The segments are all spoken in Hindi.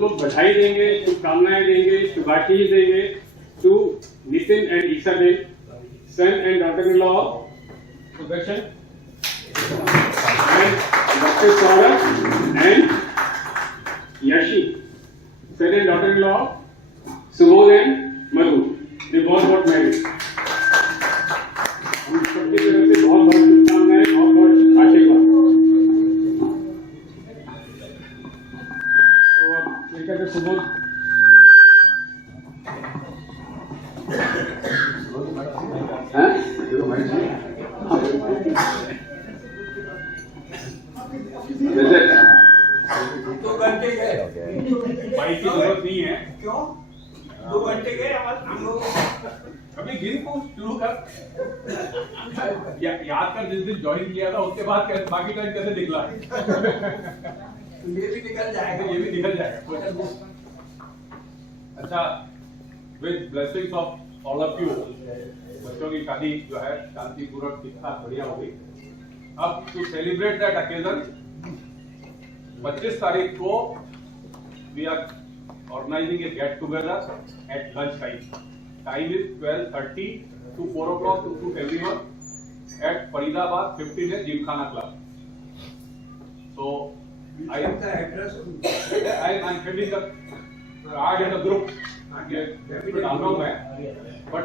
लोग बधाई देंगे, शुभकामनाएं देंगे, शुभाशीष देंगे to Nitin and Isabel, son and daughter in law Sudarshan and doctor Saurabh and Yashi, son and daughter in law Subodh and Madhu, they both got married. हम सबकी तरफ से बहुत बहुत शुभकामनाएं, बहुत बहुत आशीर्वाद। तो अब लेकर के सुबोध दो घंटे गए, बाइक की जरूरत नहीं है। क्यों 2 घंटे गए हम लोग? अभी गिन को शुरू कर, याद कर जिस दिन ज्वाइन किया था उसके बाद बाकी टाइम कैसे निकला। ये भी निकल जाएगा, ये भी निकल जाएगा। अच्छा, with blessings of all of you, बच्चों की शादी जो है शांतिपूर्वक ठीक ठाक बढ़िया हो गई। अब टू सेलिब्रेट दैट ओकेजन 25 तारीख को we are organising a get together at lunch time. Time is 12:30 to 4 o'clock to suit everyone at Faridabad 15 Gymkhana Club. So I am sending the card in the group. डाल रहा हूँ मैं, but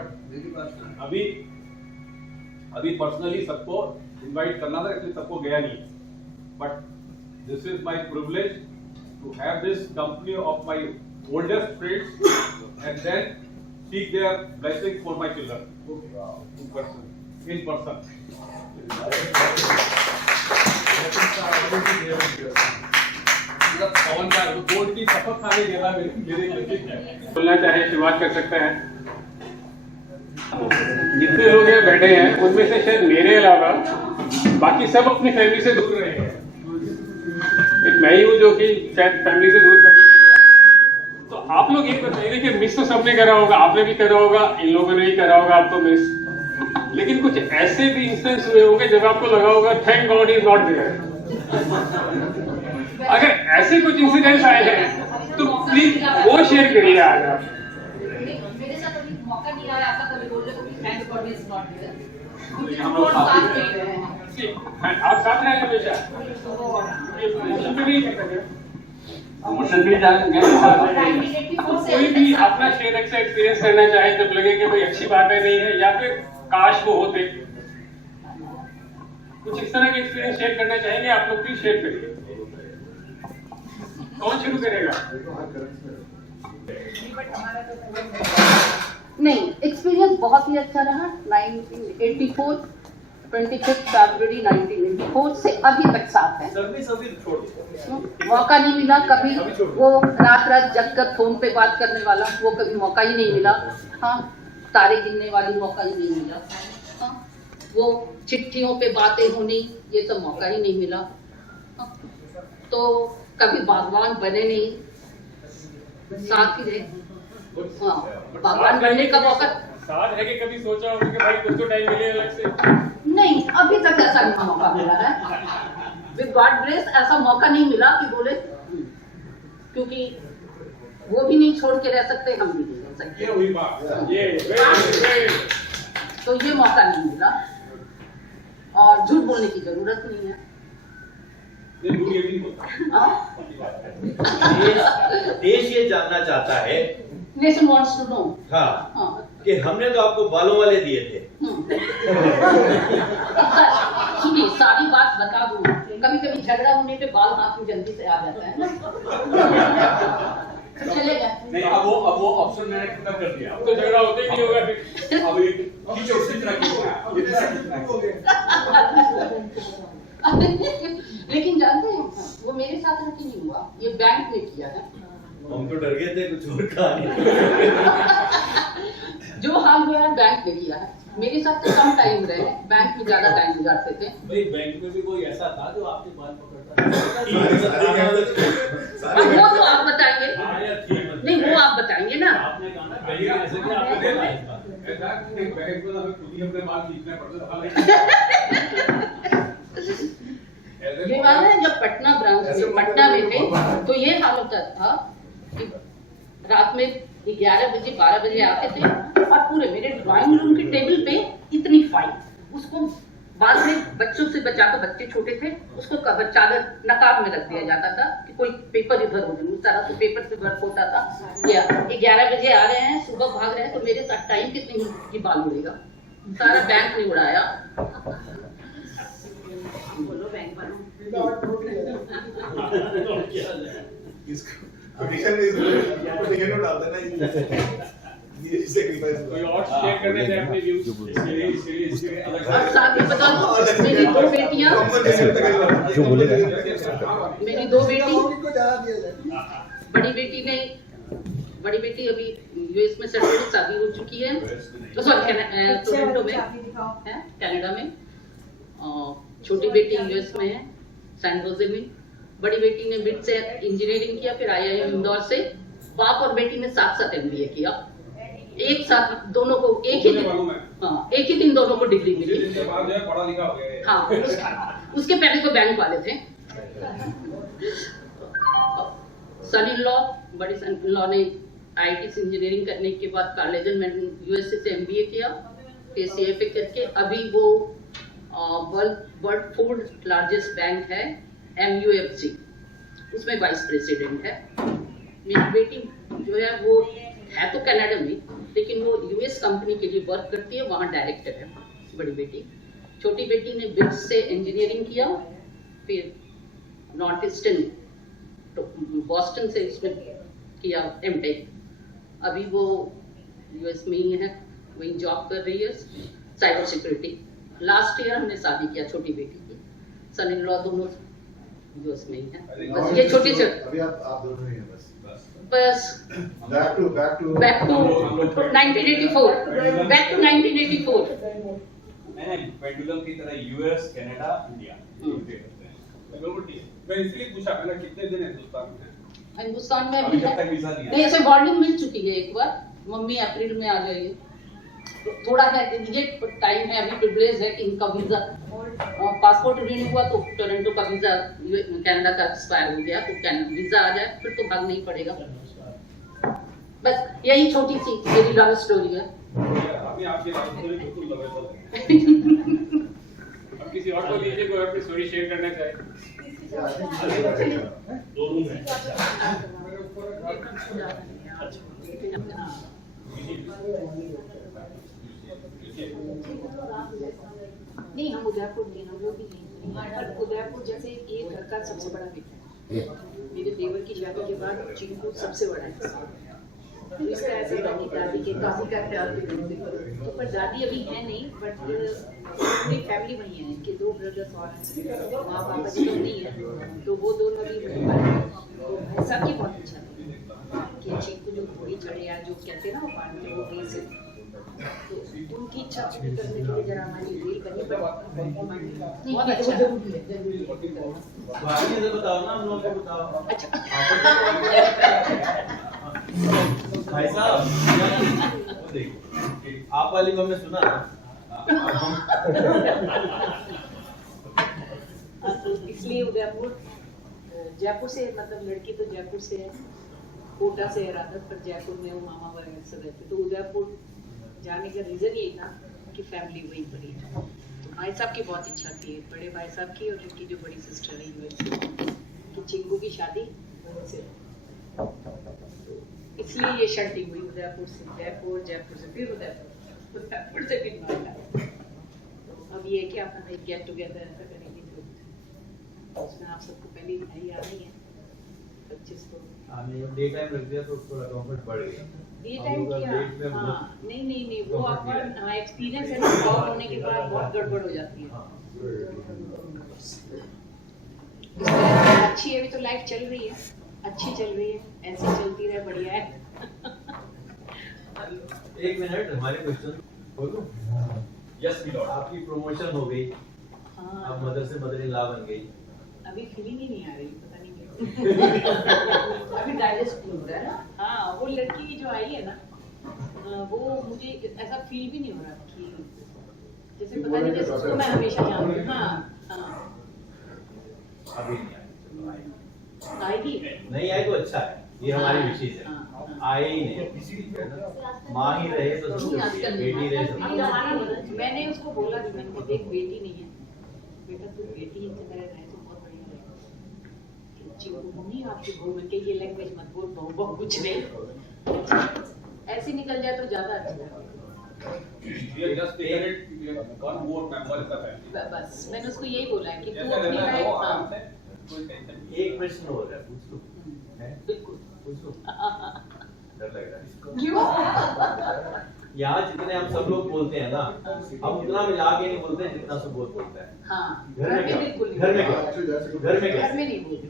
अभी पर्सनली सबको इनवाइट करना था, इसलिए सबको गया नहीं। But this is my privilege to have this company of my oldest friends and then seek their blessing for my children. In person. पवन का बोर्ड की शपथ खाने गेला बोलना चाहे शुरुआत कर सकता है। जितने लोग यहाँ बैठे हैं उनमें से शायद मेरे अलावा बाकी सब अपनी फैमिली से दूर रहे हैं। एक मैं ही हूँ जो कि शायद फैमिली से दूर कभी नहीं गया। तो आप लोग ये बताइए कि मिस तो सबने करा होगा, आपने भी करा होगा, इन लोगों ने भी करा होगा आपको मिस, लेकिन कुछ ऐसे भी इंस्टेंस हुए होंगे जब आपको लगा होगा thank God is not there. अगर ऐसे कुछ इंसिडेंट्स आए हैं तो प्लीज वो शेयर करिए आज आप। मेरे साथ अभी मौका नहीं आया आपका कभी बोलने को कि thank God is not there. हम लोग साथ हैं, आप साथ रहे हमेशा, मोशन भी नहीं करते, मोशन भी कोई भी अपना शेयर एक्सपीरियंस करना चाहे जब लगे कि कोई अच्छी बातें नहीं है या फिर काश वो होते, कुछ इस तरह के एक्सपीरियंस शेयर करना चाहेंगे आप लोग, प्लीज शेयर करिए। कौन शुरू करेगा? नहीं, एक्सपीरियंस बहुत ही अच्छा रहा। 1984 25 फरवरी 1984 से अभी तक साथ है। मौका नहीं मिला कभी, वो रात जग कर फोन पे बात करने वाला वो कभी मौका ही नहीं मिला। हाँ, तारे गिनने वाली मौका ही नहीं मिला। हाँ, वो चिट्ठियों पे बातें होनी ये सब मौका ही नहीं मिला। हाँ, तो कभी बागवान बने नहीं, साथ ही रहे। हाँ, बागवान बनने का मौका साथ है कि कभी सोचा हो कि भाई कुछ तो टाइम मिले अलग से? नहीं, अभी तक ऐसा नहीं मौका मिला है। विद गॉड ग्रेस ऐसा मौका नहीं मिला कि बोले, क्योंकि वो भी नहीं छोड़ के रह सकते, हम भी नहीं रह सकते। ये हुई बात, ये तो ये मौका नहीं मिला और झूठ बोलने की जरूरत नहीं है। देश ये जानना चाहता है, नेशन वांट्स टू नो। हाँ, कि हमने तो आपको बालों वाले दिए थे। सुनिए, सारी बात बता दूं, कभी कभी झगड़ा होने पे बाल हाथ में जल्दी से आ जाता है ना। चलेगा नहीं, अब वो ऑप्शन मैंने खत्म कर दिया, अब तो झगड़ा होते ही नहीं होगा फिर। अब ये उसी तरह लेकिन जानते हैं वो मेरे साथ रखी नहीं हुआ, ये बैंक में किया है। हम तो डर गए थे कुछ और कहानी। जो हाल हुआ है बैंक में किया है। मेरे साथ तो कम टाइम रहे, बैंक में ज्यादा टाइम गुजारते थे। भाई बैंक में भी कोई ऐसा था जो आपके बाल पकड़ता था? वो तो आप बताएंगे। नहीं, वो आप बताएंगे ना। आपने कहा ना भैया ऐसे कि आपको देना है। ऐसा कि बैंक में हमें खुद ही अपने बाल खींचने पड़ते थे। ये बात है, जब पटना ब्रांच में पटना में थे तो ये हाल होता था कि रात में 11 बजे 12 बजे आते थे और पूरे मेरे ड्राइंग रूम के टेबल पे इतनी फाइल, उसको बाद में बच्चों से बचाकर, बच्चे छोटे थे, उसको चादर नकाब में रख दिया जाता था कि कोई पेपर इधर उधर, उस तरह से पेपर से वर्क होता था। या 11 बजे आ रहे हैं, सुबह भाग रहे हैं, तो मेरे साथ टाइम कितने की बाल उड़ेगा, सारा बैंक नहीं उड़ाया। बोलो बैंक वालों। कोई और शेयर करने थे अपने व्यूज और साथ ही बता दो, मेरी दो बेटियां, मेरी दो बेटी, बड़ी बेटी अभी यूएस में सेटल, शादी हो चुकी है, सॉरी टोरंटो में है, कनाडा में। छोटी बेटी यूएस में है, सैन जोसे में। बड़ी बेटी ने बिट से इंजीनियरिंग किया, फिर आईआईएम इंदौर से। बाप और बेटी ने साथ साथ एमबीए किया, एक साथ दोनों को एक ही दिन, हाँ एक ही दिन दोनों को डिग्री मिली। पढ़ा लिखा हो गया। हाँ, उसके पहले तो बैंक वाले थे। सन इन लॉ, बड़ी सन इन लॉ ने आईटी से इंजीनियरिंग करने के बाद कार्लेजन में यूएसए से एमबीए किया, फिर सीएफए करके अभी वो वर्ल्ड फूड लार्जेस्ट बैंक है MUFG, उसमें वाइस प्रेसिडेंट है। मेरी बेटी जो है वो है तो कनाडा में, लेकिन वो यूएस कंपनी के लिए वर्क करती है, वहाँ डायरेक्टर है बड़ी बेटी। छोटी बेटी ने बिट्स से इंजीनियरिंग किया, फिर नॉर्थ ईस्टर्न बॉस्टन से उसने किया एमटेक। अभी वो यूएस में ही है, वहीं जॉब कर रही है, साइबर सिक्योरिटी। लास्ट ईयर हमने शादी किया छोटी बेटी की। सन इन लॉ दोनों यूएस में ही है, बस ये छोटे छोटे। अभी आप दोनों ही हैं बस बस बैक टू 1984, बैक टू 1984। मैंने पेंडुलम की तरह यूएस, कनाडा, इंडिया। मैं इसलिए पूछा, मैंने कितने दिन हिंदुस्तान में? हिंदुस्तान में अभी जब तक वीजा नहीं नहीं, ऐसे वार्निंग मिल चुकी है एक बार, मम्मी अप्रैल में आ जाएगी। थोड़ा सा ये टाइम है, अभी प्रिविलेज है कि इनका वीजा पासपोर्ट रिन्यू हुआ तो टोरंटो का वीजा कनाडा का एक्सपायर हो गया, तो वीजा आ जाए फिर तो भागना ही पड़ेगा। बस यही छोटी सी मेरी लव स्टोरी है। अभी आपकी लव स्टोरी बिल्कुल लवेबल है। अब किसी और को लीजिए, कोई अपनी स्टोरी शेयर करना चाहे। दो रूम है। नहीं, हम उदयपुर नहीं, हम लोग भी नहीं, पर उदयपुर जैसे ये घर का सबसे बड़ा बेटा है। मेरे देवर की शादी के बाद चिंकू सबसे बड़ा है, तो इसका ऐसा था कि दादी के काफी का ख्याल भी करते थे। तो पर दादी अभी है नहीं, बट पूरी फैमिली वही है, इनके 2 ब्रदर्स और माँ पापा जी लोग नहीं है, तो वो दोनों अभी वहीं पर हैं। तो सबकी बहुत इच्छा थी कि चिंकू जो घोड़ी चढ़े या जो कहते हैं ना वो बांधते वो वहीं से, तो उनकी इच्छा पूरी करने के लिए जरा हमारी रील बनी, बहुत अच्छा है। बाकी से बताओ ना, हम लोगों को बताओ। अच्छा भाई साहब, देखो आप वाली को हमने सुना था। इसलिए उदयपुर, जयपुर से, मतलब लड़की तो जयपुर से है, कोटा से इरादत, पर जयपुर में वो मामा वगैरह से रहते, तो उदयपुर जाने का रीजन यही था कि फैमिली वहीं पर ही है। तो भाई साहब की बहुत इच्छा थी, बड़े भाई साहब की और उनकी जो बड़ी सिस्टर है यूएस कि चिंकू की शादी वहीं से, इसलिए ये शर्टिंग हुई उदयपुर से जयपुर, जयपुर से फिर उदयपुर से फिर नोएडा। तो अब ये है कि अपन एक गेट टुगेदर ऐसा करेंगे, तो उसमें आप सबको पहली भाई आ रही है 25 को। डे टाइम रख दिया तो थोड़ा कंफर्ट बढ़ गया। ये टाइम किया, हाँ, नहीं वो अपन एक्सपीरियंस है ना, जॉब होने के बाद बहुत गड़बड़ हो जाती है। अच्छी है, अभी तो लाइफ चल रही है, अच्छी चल रही है, ऐसी चलती रहे, बढ़िया है। एक मिनट, हमारे क्वेश्चन बोलूं? Yes milord. आपकी प्रमोशन हो गई, हाँ, आप मदर से मदर इन लॉ बन गई। अभी फीलिंग ही नहीं आ रही, पता नहीं क्यों। अभी डाइजेस्ट नहीं हो रहा है ना। हाँ, वो लड़की की जो आई है ना, वो मुझे ऐसा फील भी नहीं हो रहा कि जैसे पता नहीं, जैसे उसको मैं हमेशा जानती हूँ। हाँ, अभी नहीं आई, आएगी। नहीं आई तो अच्छा है, ये हमारी विशेष है, आए ही नहीं, माँ ही रहे तो सबसे बढ़िया, बेटी रहे सबसे अब बढ़िया। जमाना बदल, मैंने उसको बोला भी, मैंने कहा देख बेटी नहीं है बेटा, तू बेटी की तरह रहे तो बहुत बढ़िया रहेगा। चिंकू मम्मी आपकी बहू में के ये लैंग्वेज मत बोल, बहू बहू कुछ नहीं, ऐसे निकल जाए तो ज्यादा अच्छा है। We are just taking it, we have one more member in the family. बस मैंने उसको यही बोला है कि तू जैसे अपनी रहना है लाइफ, वो आराम से, कोई टेंशन नहीं। एक प्रश्न हो रहा है, पूछ लो, है? बिल्कुल पूछ लो, डर लग रहा है। क्यों? यहाँ जितने हम सब लोग बोलते हैं ना, हम उतना मिला के नहीं बोलते जितना सुबोध बोलता है। हाँ घर में क्या? बिल्कुल नहीं। घर में क्या? Actually, that's a good घर में क्या? घर में नहीं बोलती।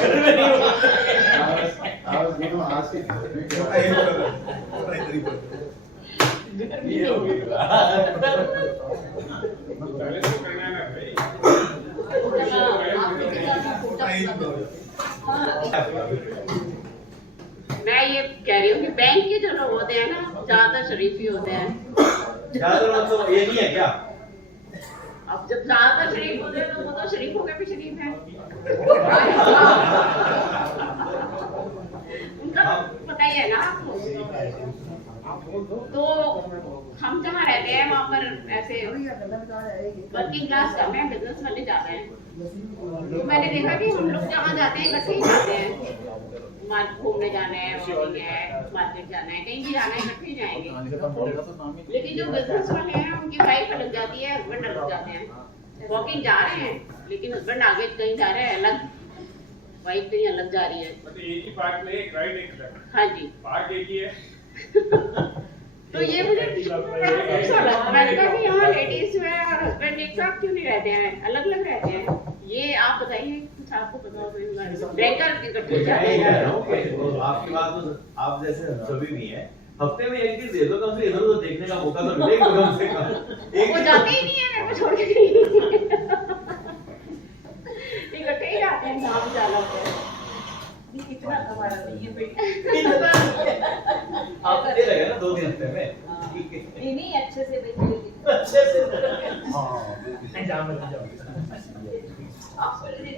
घर में नहीं बोलते। I was going to ask you. ये हो गया। पहले तो करना है ना भाई। मैं ये कह रही हूँ कि बैंक के जो लोग होते हैं ना ज्यादा शरीफ ही होते हैं। ज्यादा मतलब ये नहीं है क्या? अब जब ज्यादा शरीफ होते हैं तो वो तो शरीफों के भी शरीफ हैं। उनका पता ही है ना आपको। तो हम जहाँ रहते हैं वहाँ पर ऐसे वर्किंग क्लास कम है, बिजनेस वाले ज्यादा हैं। तो मैंने देखा कि हम लोग जहाँ जाते हैं इकट्ठे ही जाते हैं। घूमने जाना है, शॉपिंग है, मार्केट जाना है, कहीं भी जाना है इकट्ठे ही जाएंगे। लेकिन जो बिजनेस वाले हैं उनकी वाइफ अलग जाती है, हस्बैंड अलग जाते हैं। वॉकिंग जा रहे हैं लेकिन हस्बैंड आगे कहीं जा रहे हैं अलग, वाइफ कहीं अलग जा रही है। मतलब एक ही पार्क में एक राइट एक लेफ्ट। हाँ जी। पार्क एक ही है। तो ये मुझे अच्छा लगा। मैंने कहा कि यहाँ लेडीज जो है और हस्बैंड एक साथ क्यों नहीं रहते हैं, अलग अलग रहते हैं। ये आप बताइए, कुछ आपको पता हो तो इस बारे में। रेंकर इकट्ठे मैं जाते ये कह हैं। रहा हूँ कि आपकी बात तो आप जैसे सभी भी हैं, हफ्ते में एक दिन दे दो, कम से इधर उधर देखने का मौका तो मिलेगा कम से कम। वो जाते ही नहीं है मेरे को छोड़ के। इकट्ठे ही जाते हैं जहाँ भी जाना होता है। कितना हमारा ये आप दे लगे ना 2 दिन हफ्ते में, ठीक है। नहीं अच्छे से देखिए। अच्छे से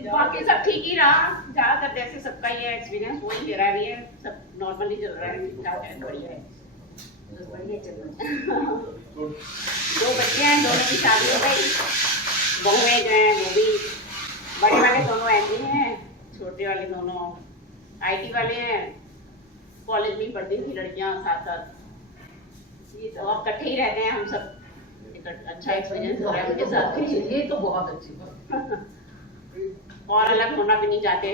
बाकी सब ठीक ही रहा, ज्यादातर जैसे सबका ये एक्सपीरियंस वही मेरा भी है, सब नॉर्मली चल रहा है, ठीक ठाक है, बढ़िया है। बढ़िया चल रहा है। 2 बच्चे हैं, दोनों की शादी हो गई, बहुएं जो हैं वो भी, बड़े वाले दोनों ऐसे हैं, छोटे वाले दोनों IT वाले हैं, कॉलेज में पढ़ती थी लड़कियां साथ साथ। ये तो अब इकट्ठे ही रहते हैं हम सब, अच्छा एक्सपीरियंस हो रहा है उनके साथ। ये तो बहुत अच्छी बात। और अलग होना भी नहीं चाहते,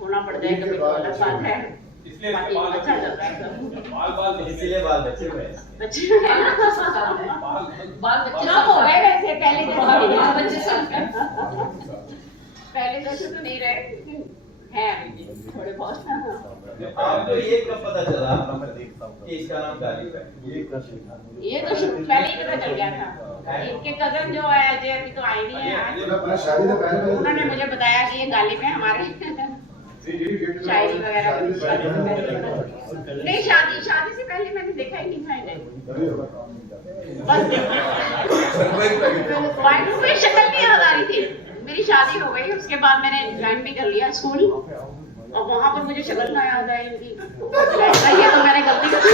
होना पड़ जाए कभी तो अलग बात है। इसलिए बाकी बाल अच्छा चल रहा है सब। बाल इसीलिए बाल बच्चे हुए हैं। बच्चे बाल बच्चे कम हो गए वैसे, पहले बच्चे सब पहले जैसे तो नहीं रहे, लेकिन है अभी भी थोड़े बहुत। आपको ये कब पता चला कि इसका नाम गालिब है? ये तो पहले ही पता चल गया था। इनके कजन जो है अजय अभी तो आए नहीं है आज, शादी से पहले उन्होंने मुझे बताया कि ये गालिब है हमारे। शायरी वगैरह नहीं, शादी से पहले मैंने देखा ही नहीं था इन्हें। बस कोई शक्ल नहीं याद आ रही थी। मेरी शादी हो गई, उसके बाद मैंने ज्वाइन भी कर लिया स्कूल, और वहां पर मुझे शक्ल ना याद आई इनकी। लगता है ये तो मैंने गलती कर दी।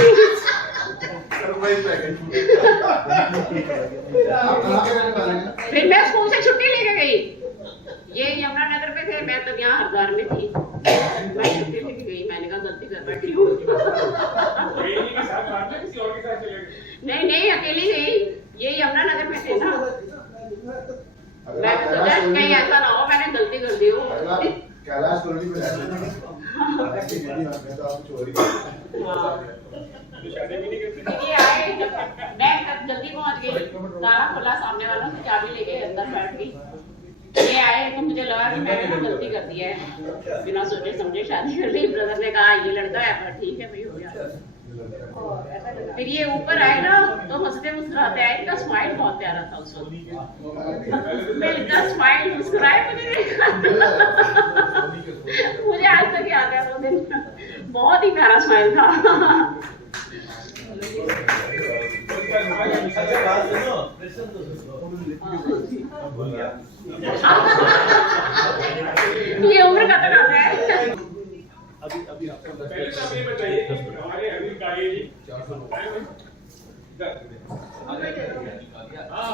फिर मैं स्कूल से छुट्टी लेके गई, ये यमुनानगर में थे, मैं तब यहाँ हरिद्वार में थी। मैं छुट्टी लेके गई, मैंने कहा गलती कर बैठी हूँ। के साथ मारना, किसी और के साथ चले गए। नहीं अकेली गई, ये यमुनानगर में थे ना। मैं तो सोचा कहीं ऐसा ना हो मैंने गलती कर दी हो। कैलाश कॉलोनी में रहते हैं। तो आप चोरी शादी भी नहीं करते। ये आए, मैं तब जल्दी पहुंच गई, ताला खुला, सामने वालों से चाबी लेके अंदर बैठ गई। ये आए तो मुझे लगा कि मैंने ना गलती कर दी है, बिना सोचे समझे शादी कर ली। ब्रदर ने कहा ये लड़का है, पर ठीक है भाई, हो गया। फिर ये ऊपर आए ना तो हंसते मुस्कुराते आए, इनका स्माइल बहुत प्यारा था उस वक्त। मैं इनका स्माइल मुस्कुराए मुझे देखा, मुझे आज तक याद है वो दिन, बहुत ही प्यारा स्माइल था। अच्छा बात सुनो, प्रश्न तो सुनो। भूल गया। ये उम्र का तो आता है। अभी आपको पहले तो आप ये बताइए कि हमारे अरविंद कालिया जी हाँ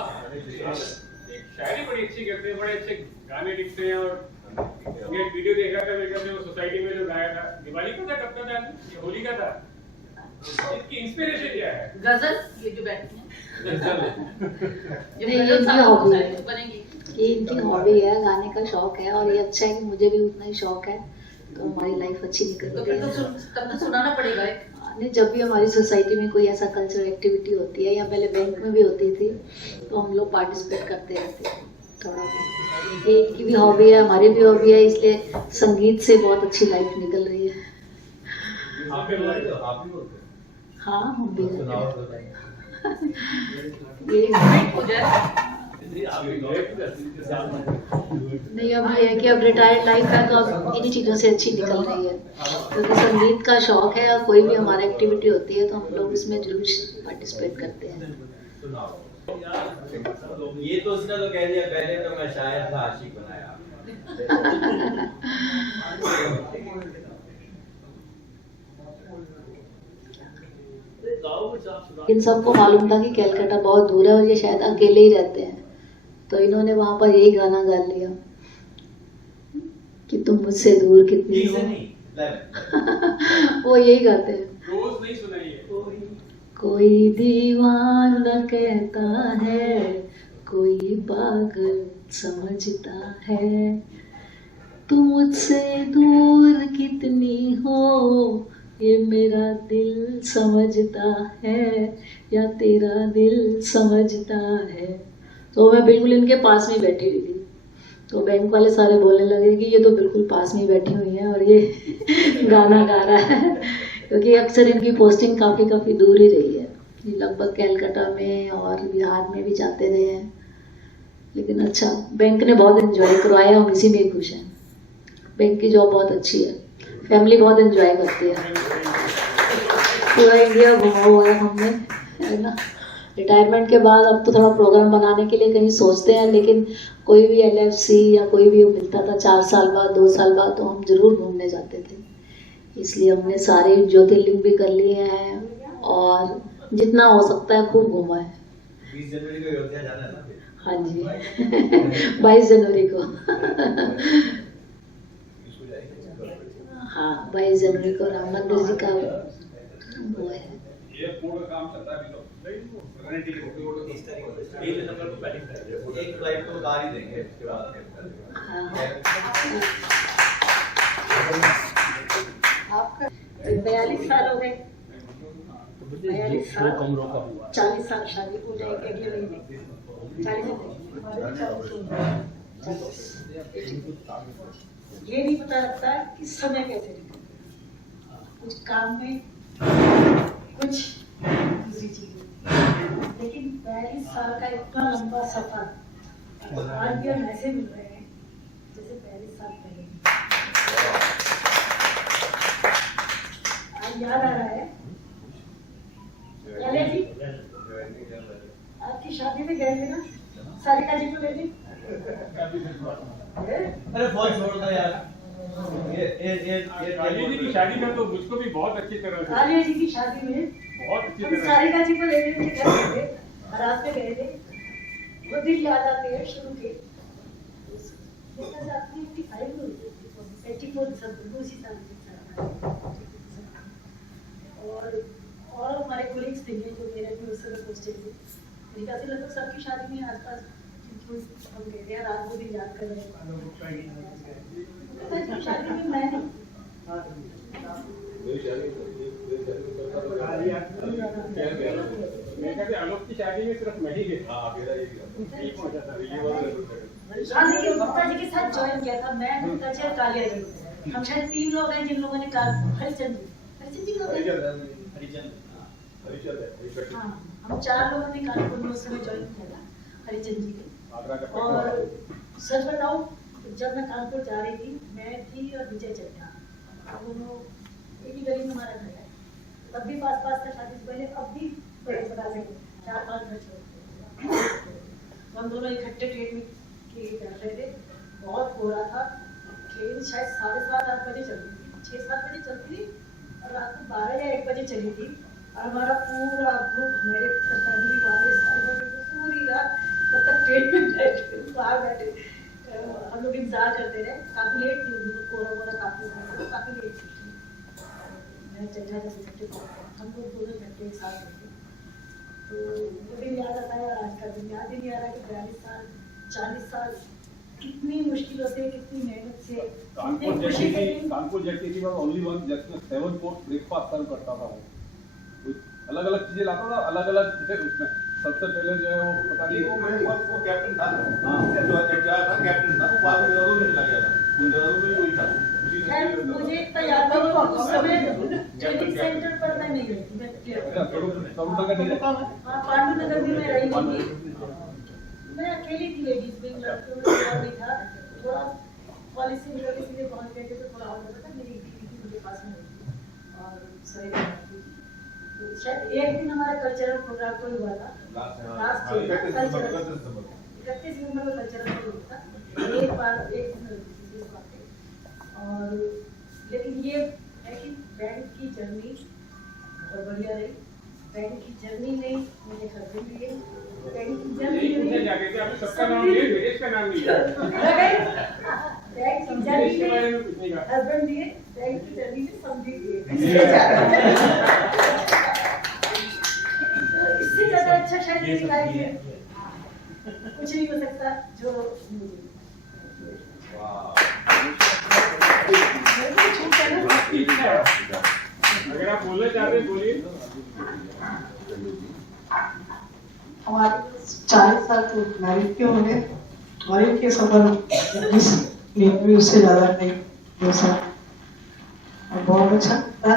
एक शायरी बड़ी अच्छी करते हैं, बड़े अच्छे गाने लिखते हैं। और मैं एक वीडियो देख रहा था मेरे घर में, वो सोसाइटी में जो गाया था, दिवाली का था, कब का था, ये होली का था, इसकी इंस्पिरेशन क्या है? गजल, ये जो बैठती हैं ये नहीं, गजल ये साहब हॉबी है। बनेंगी। ये इनकी हॉबी है, गाने का शौक है, और ये अच्छा है कि मुझे भी उतना ही शौक है, तो हमारी लाइफ अच्छी निकल तो रही फिर तो है। तब तो सुनाना पड़ेगा एक। नहीं, जब भी हमारी सोसाइटी में कोई ऐसा कल्चरल एक्टिविटी होती है, या पहले बैंक में भी होती थी, तो हम लोग पार्टिसिपेट करते रहते हैं थोड़ा बहुत। ये इनकी भी हॉबी है, हमारी भी हॉबी है, इसलिए संगीत से बहुत अच्छी लाइफ निकल रही है। आप भी बोलते हो, आप भी बोलते हो। हाँ, हम भी सुनाओ तो ये हो जाए। नहीं, अब ये है कि अब रिटायर्ड लाइफ है, तो अब इन्हीं चीज़ों से अच्छी निकल रही है, क्योंकि संगीत का शौक है, और कोई भी हमारा एक्टिविटी होती है तो हम लोग उसमें जरूर पार्टिसिपेट करते हैं। सुनाओ। ये तो उसने तो कह दिया, पहले तो मैं शायद था आशिक बनाया। इन सबको मालूम था कि कैलकाटा बहुत दूर है और ये शायद अकेले ही रहते हैं, तो इन्होंने वहां पर यही गाना गा लिया कि तुम मुझसे दूर कितनी ठीक से हो। नहीं, वो यही गाते हैं। रोज नहीं सुनाइए। कोई दीवाना कहता है, कोई पागल समझता है, तुम मुझसे दूर कितनी हो, ये मेरा दिल समझता है, या तेरा दिल समझता है। तो मैं बिल्कुल इनके पास में बैठी हुई थी, तो बैंक वाले सारे बोलने लगे कि ये तो बिल्कुल पास में बैठी हुई है और ये गाना गा रहा है, क्योंकि अक्सर इनकी पोस्टिंग काफ़ी दूर ही रही है। ये लगभग कैलकाटा में और बिहार में भी जाते रहे हैं, लेकिन अच्छा, बैंक ने बहुत एंजॉय करवाया, हम इसी में खुश हैं। बैंक की जॉब बहुत अच्छी है, फैमिली बहुत एंजॉय करती है। पूरा इंडिया घुमा हुआ है हमने, है ना। रिटायरमेंट के बाद अब तो थोड़ा प्रोग्राम बनाने के लिए कहीं सोचते हैं, लेकिन कोई भी LFC या कोई भी मिलता था 4 साल बाद, 2 साल बाद, तो हम जरूर घूमने जाते थे। इसलिए हमने सारे ज्योतिर्लिंग भी कर लिए हैं, और जितना हो सकता है खूब घूमा है। 20 जनवरी को अयोध्या जाना है ना फिर? हाँ जी 22 जनवरी को हाँ, 22 जनवरी को राम मंदिर जी का वो है। ये पूर्ण काम चलता है अभी तो। एक फ्लाइट तो उतार ही देंगे, उसके बाद आपका 42 साल हो गए, 42 साल, 40 साल शादी हो जाएगी अगले महीने, 40। ये नहीं पता लगता कि समय कैसे निकलता, कुछ काम में, कुछ दूसरी चीजें, लेकिन 42 साल का इतना लंबा सफर, आज भी हम ऐसे मिल रहे हैं जैसे 42 साल पहले। आज याद आ रहा है कालिया जी, आपकी शादी में गए थे ना, सारिका जी को लेने। अरे फोन छोड़ दो यार। काली जी की शादी में तो मुझको भी बहुत अच्छी तरह से, कालिया जी की शादी में बहुत अच्छी हम तरह से सारिका जी को लेने के घर गए थे, बारात में गए थे। वो दिन याद आते हैं शुरू के, अपनी 84 उसी साल और हमारे कोलिग्स थे जो मेरे भी उस समय पोस्टेड थे, मेरी से लगभग सबकी शादी में आसपास हम गए थे। रात को दिन याद कर रहे हैं, शादी में मैं नहीं, मैं कहते आलोक की शादी में सिर्फ मैं ही गया। लेकिन गुप्ता जी के साथ ज्वाइन किया था मैं, गुप्ता जी और कालिया जी। हम शायद 3 लोग हैं जिन लोगों ने हरिचंद जी हाँ, हम 4 लोगों ने कानपुर में उस समय ज्वाइन किया था हरिचंद जी के। और सच बताऊं, जब मैं कानपुर जा रही थी, मैं थी और विजय चड्ढा, दोनों एक ही गली में हमारा घर है, तब भी पास था शादी से पहले, अब भी बड़े बता सके 4-5 घर छोड़, हम दोनों इकट्ठे ट्रेन में बैठ रहे थे। बहुत कोहरा था, ट्रेन शायद 7:30-8 बजे चल रही थी, 6-7 बजे चलती थी और रात को 12 या 1 बजे चली थी। और हमारा पूरा ग्रुप, मेरे फैमिली वाले सारे लोग पूरी रात तब तक ट्रेन में बैठे बाहर बैठे हम लोग इंतजार करते रहे। काफी लेट थी, कोरोना काफी लेट थी। मैं चंद्रा जैसे छुट्टी हम लोग 2 घंटे एक साथ रहते। तो वो दिन याद आता है, आज का दिन याद ही नहीं आ रहा कि 42 साल 40 साल कितनी मुश्किलों से, कितनी मेहनत से, कानपुर जैसी थी ओनली वन जिसमें 7 कोर्स ब्रेकफास्ट सर्व करता था वो। अलग अलग चीजें लाता था, अलग अलग उसमें सबसे पहले जो है वो पता नहीं वो कैप्टन था। हाँ, जो क्या था कैप्टन था, वो बाद में देहरादून में चला गया था। देहरादून में वही था। मुझे इतना याद है कि उस समय ट्रेनिंग सेंटर पर मैं नहीं गई थी। मैं पांडुनगर में मैं रही थी। मैं अकेली थी, लेडीज में लड़कियों में कोई नहीं था। थोड़ा कॉलेज से निकल के सीधे पहुंच गए थे तो थोड़ा और लगा था। मेरी दीदी थी मुझे पास में और सही थी। तो शायद एक दिन हमारा कल्चरल प्रोग्राम कोई हुआ था, लास्ट 31 नवंबर को कल्चरल प्रोग्राम था। एक दिन और लेकिन ये है कि बैंक की जर्नी बहुत बढ़िया रही। बैंक की जर्नी में मुझे खर्चे मिले, बैंक की जर्नी में सबका नाम लिया, विदेश का नाम लिया। बैंक की जर्नी में हस्बैंड दिए, बैंक की जर्नी में समझी दिए। इससे ज्यादा अच्छा शायद मेरी लाइफ में कुछ नहीं हो सकता जो अगर आप बोलना चाहते बोलिए। हमारे 40 साल तो मैरिज के हो गए। मैरिज के सफर भी उससे ज्यादा नहीं 2 साल और बहुत अच्छा था।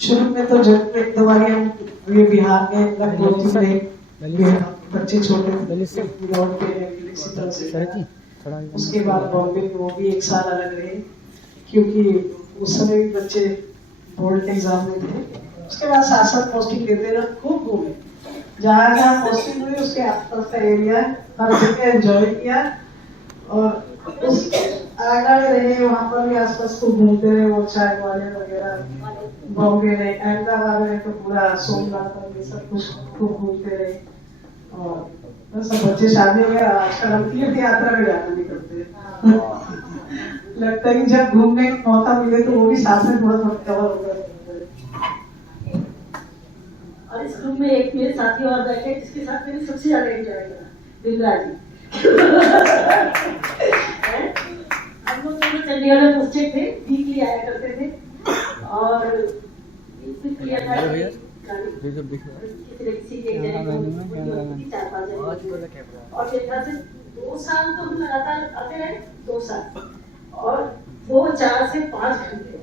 शुरू में तो जब एक दो बार हम ये बिहार में बच्चे छोटे लौट के इसी तरह से उसके बाद बॉम्बे में वो भी 1 साल अलग रहे क्योंकि उस समय भी बच्चे बोर्ड के एग्जाम में थे। उसके बाद साथ पोस्टिंग देते रहे, खूब घूमे। जहाँ जहाँ पोस्टिंग हुई उसके आसपास का एरिया हर जगह एंजॉय किया और उस आगरा में रहे, वहाँ पर भी आसपास खूब घूमते रहे। वो चाय वाले वगैरह बॉम्बे रहे, अहमदाबाद में तो पूरा सोमनाथ ये सब कुछ खूब घूमते रहे। और सब बच्चे शादी हो गया, आजकल हम तीर्थ यात्रा में जाना नहीं करते। लगता है कि जब घूमने का मौका मिले तो वो भी साथ में थोड़ा थोड़ा कवर होगा। और इस ग्रुप में एक मेरे साथी और बैठे जिसके साथ मैंने सबसे ज्यादा एंजॉय करा, बिमला जी। हम लोग दोनों चंडीगढ़ में पोस्टेड थे, वीकली आया करते थे और किया था और देखा से 2 साल तो हम लगातार आते रहे, 2 साल और वो 4 से 5 घंटे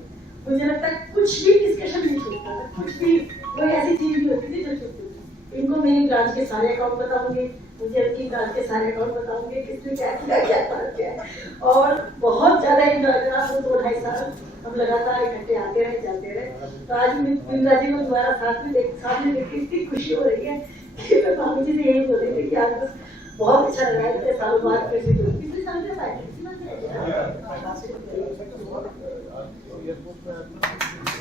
मुझे लगता है कुछ भी डिस्कशन नहीं छूटता था। कुछ भी कोई ऐसी चीज नहीं होती थी जो छूटती थी। इनको मेरी ब्रांच के सारे अकाउंट बताऊंगी, मुझे अपनी ब्रांच के सारे अकाउंट बताऊंगी, किसने क्या किया क्या किया और बहुत ज्यादा एंजॉय करा। वो 2-2.5 साल हम लगातार इकट्ठे आते रहे जाते रहे। तो आज बिमला जी को दोबारा सामने देखती इतनी खुशी हो रही है कि मैं मामी जी से यही बोल रही थी कि आज बस बहुत अच्छा लगा है। इतने सालों बाद फिर से कितने साल के बाद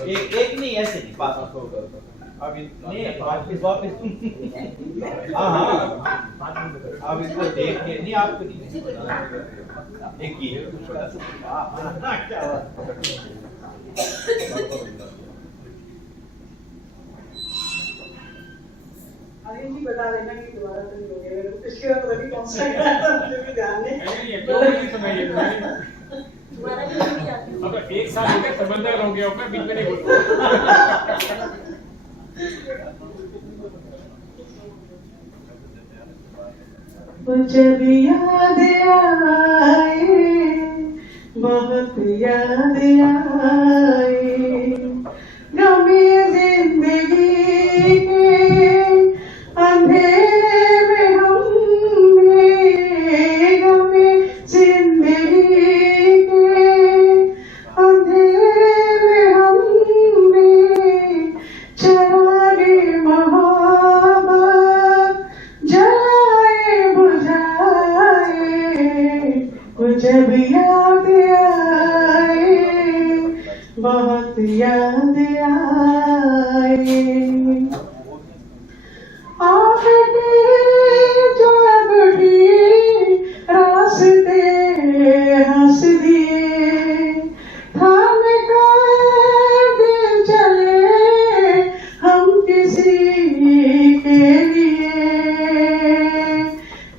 एक नहीं ऐसे नहीं पास अब नहीं वापस हाँ अब इसको देख के नहीं आपको नहीं एक ही अरे जी बता देना कि दोबारा तो नहीं हो गया। इसके बाद वही कौन सा मुझे भी ध्यान नहीं। अगर 1 साल हो गया समंदर हो गया होगा, बीच में नहीं बोलूंगा। मुझे भी याद आए, बहुत याद आए, गमे जिंदगी के अंधेरे में हमने, गमे जिंदगी के अंधेरे में हमने चरागे मोहब्बत जलाए बुझाए। मुझे भी याद आए, याद आए। आपके जो बड़ी रास्ते हंस दिए, थाम कर दिल चले हम किसी के लिए।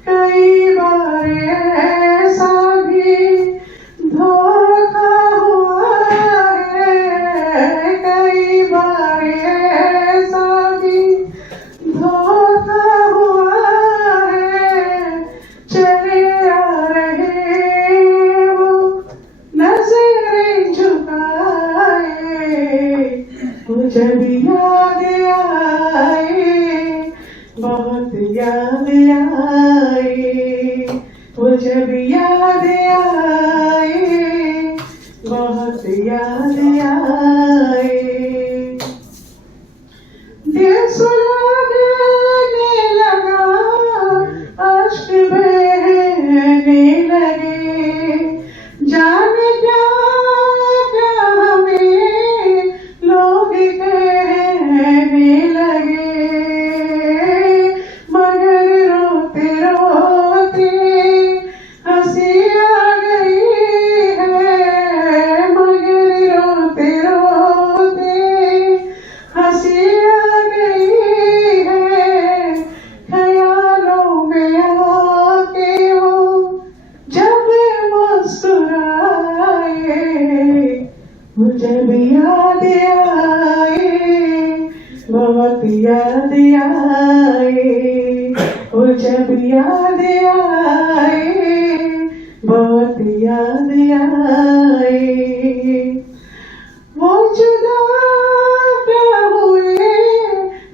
कई बार ऐसा भी धोखा हुआ है, कई बार ऐसा भी धोखा हुआ है। चले आ रहे वो नजरें झुकाए, वो जब याद आए, बहुत याद आए, वो जब याद आए, बहुत याद आए। दिल सुलगने लगा, अश्क बहने लगे, जाने क्या क्या हमें लोग कहने लगे। मगर रोते रोते हंसी आ गई है, मगर रोते रोते हंसी आ गई है। ख्यालों में आके वो जब मुस्कुराए, वो जब याद आए, बहुत याद आए, वो जब याद आए, बहुत याद आए। वो जुदा क्या हुए,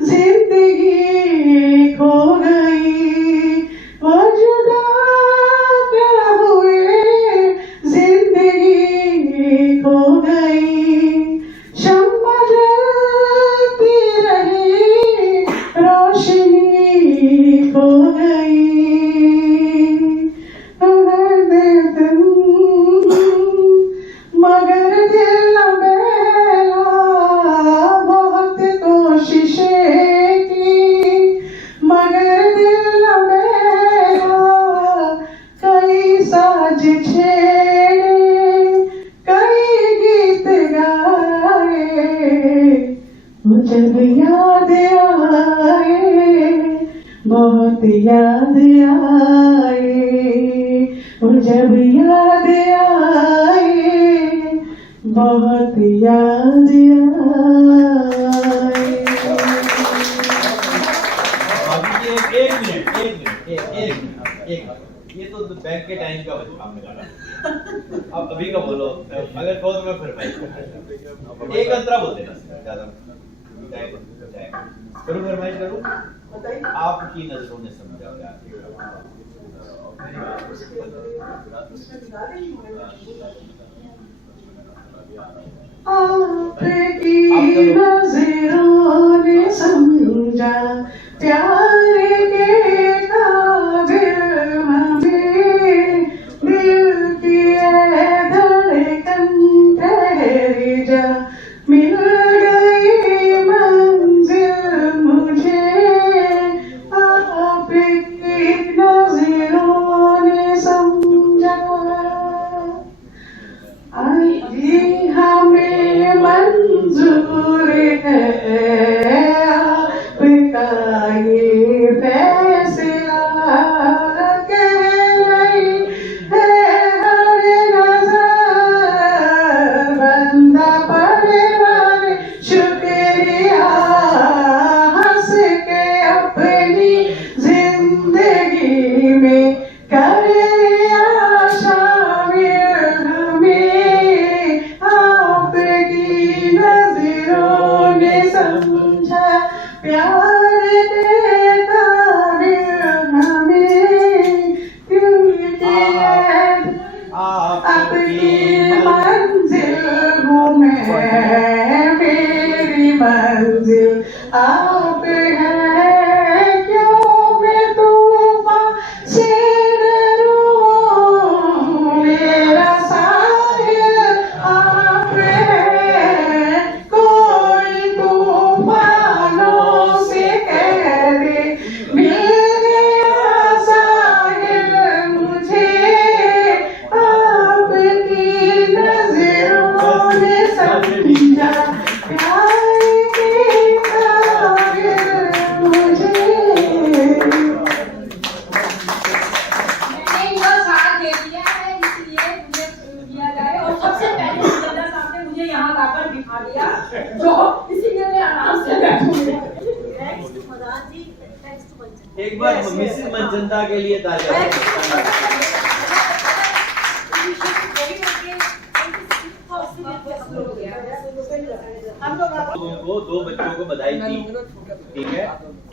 जिंदगी खो गई, वो जुदा क्या हुए, जिंदगी खो गई। शम्मा जलती रही, रोशनी खो गई। मगर दिल न बहला, बहुत कोशिशें की, मगर दिल न बहला। कई साज छेड़े, कई गीत गाए, वो जब याद आए, बहुत याद आए, वो जब याद आए, बहुत याद आए। अभी ये एक मिनट, ये तो बैंक के टाइम का काम निकाला। अब अभी का बोलो, अगर कहो तो मैं फिर भाई एक अंतरा बोलते ना ज्यादा करूँ, फरमाइश करूँ। आपकी नजरों ने समझा आपकी नजरों ने समझा, प्यार के काबिल हमें, दिल की धड़कन ठहर जा, मिल गई मंजिल मुझे। आपकी नजरों ने समझा, आई हमें मंजूर है आपका ये फैसला। कह रही है हर नजर, बंदा परवान शुक्रिया, हंस के अपनी जिंदगी में कर लिया शामिल हमें। आपकी नजरों ने समझा, प्यार के काबिल हमें, क्योंकि आपकी मंजिल हूँ मैं, मेरी मंजिल आप है। क्यों मैं तूफान से डरूं, मेरा साहिल आप है। दिया जो इसीलिए मैं आराम से बैठूंगी। एक बार मिसेस मंजंदा के लिए तालियां। वो 2 बच्चों को बधाई दी, ठीक है।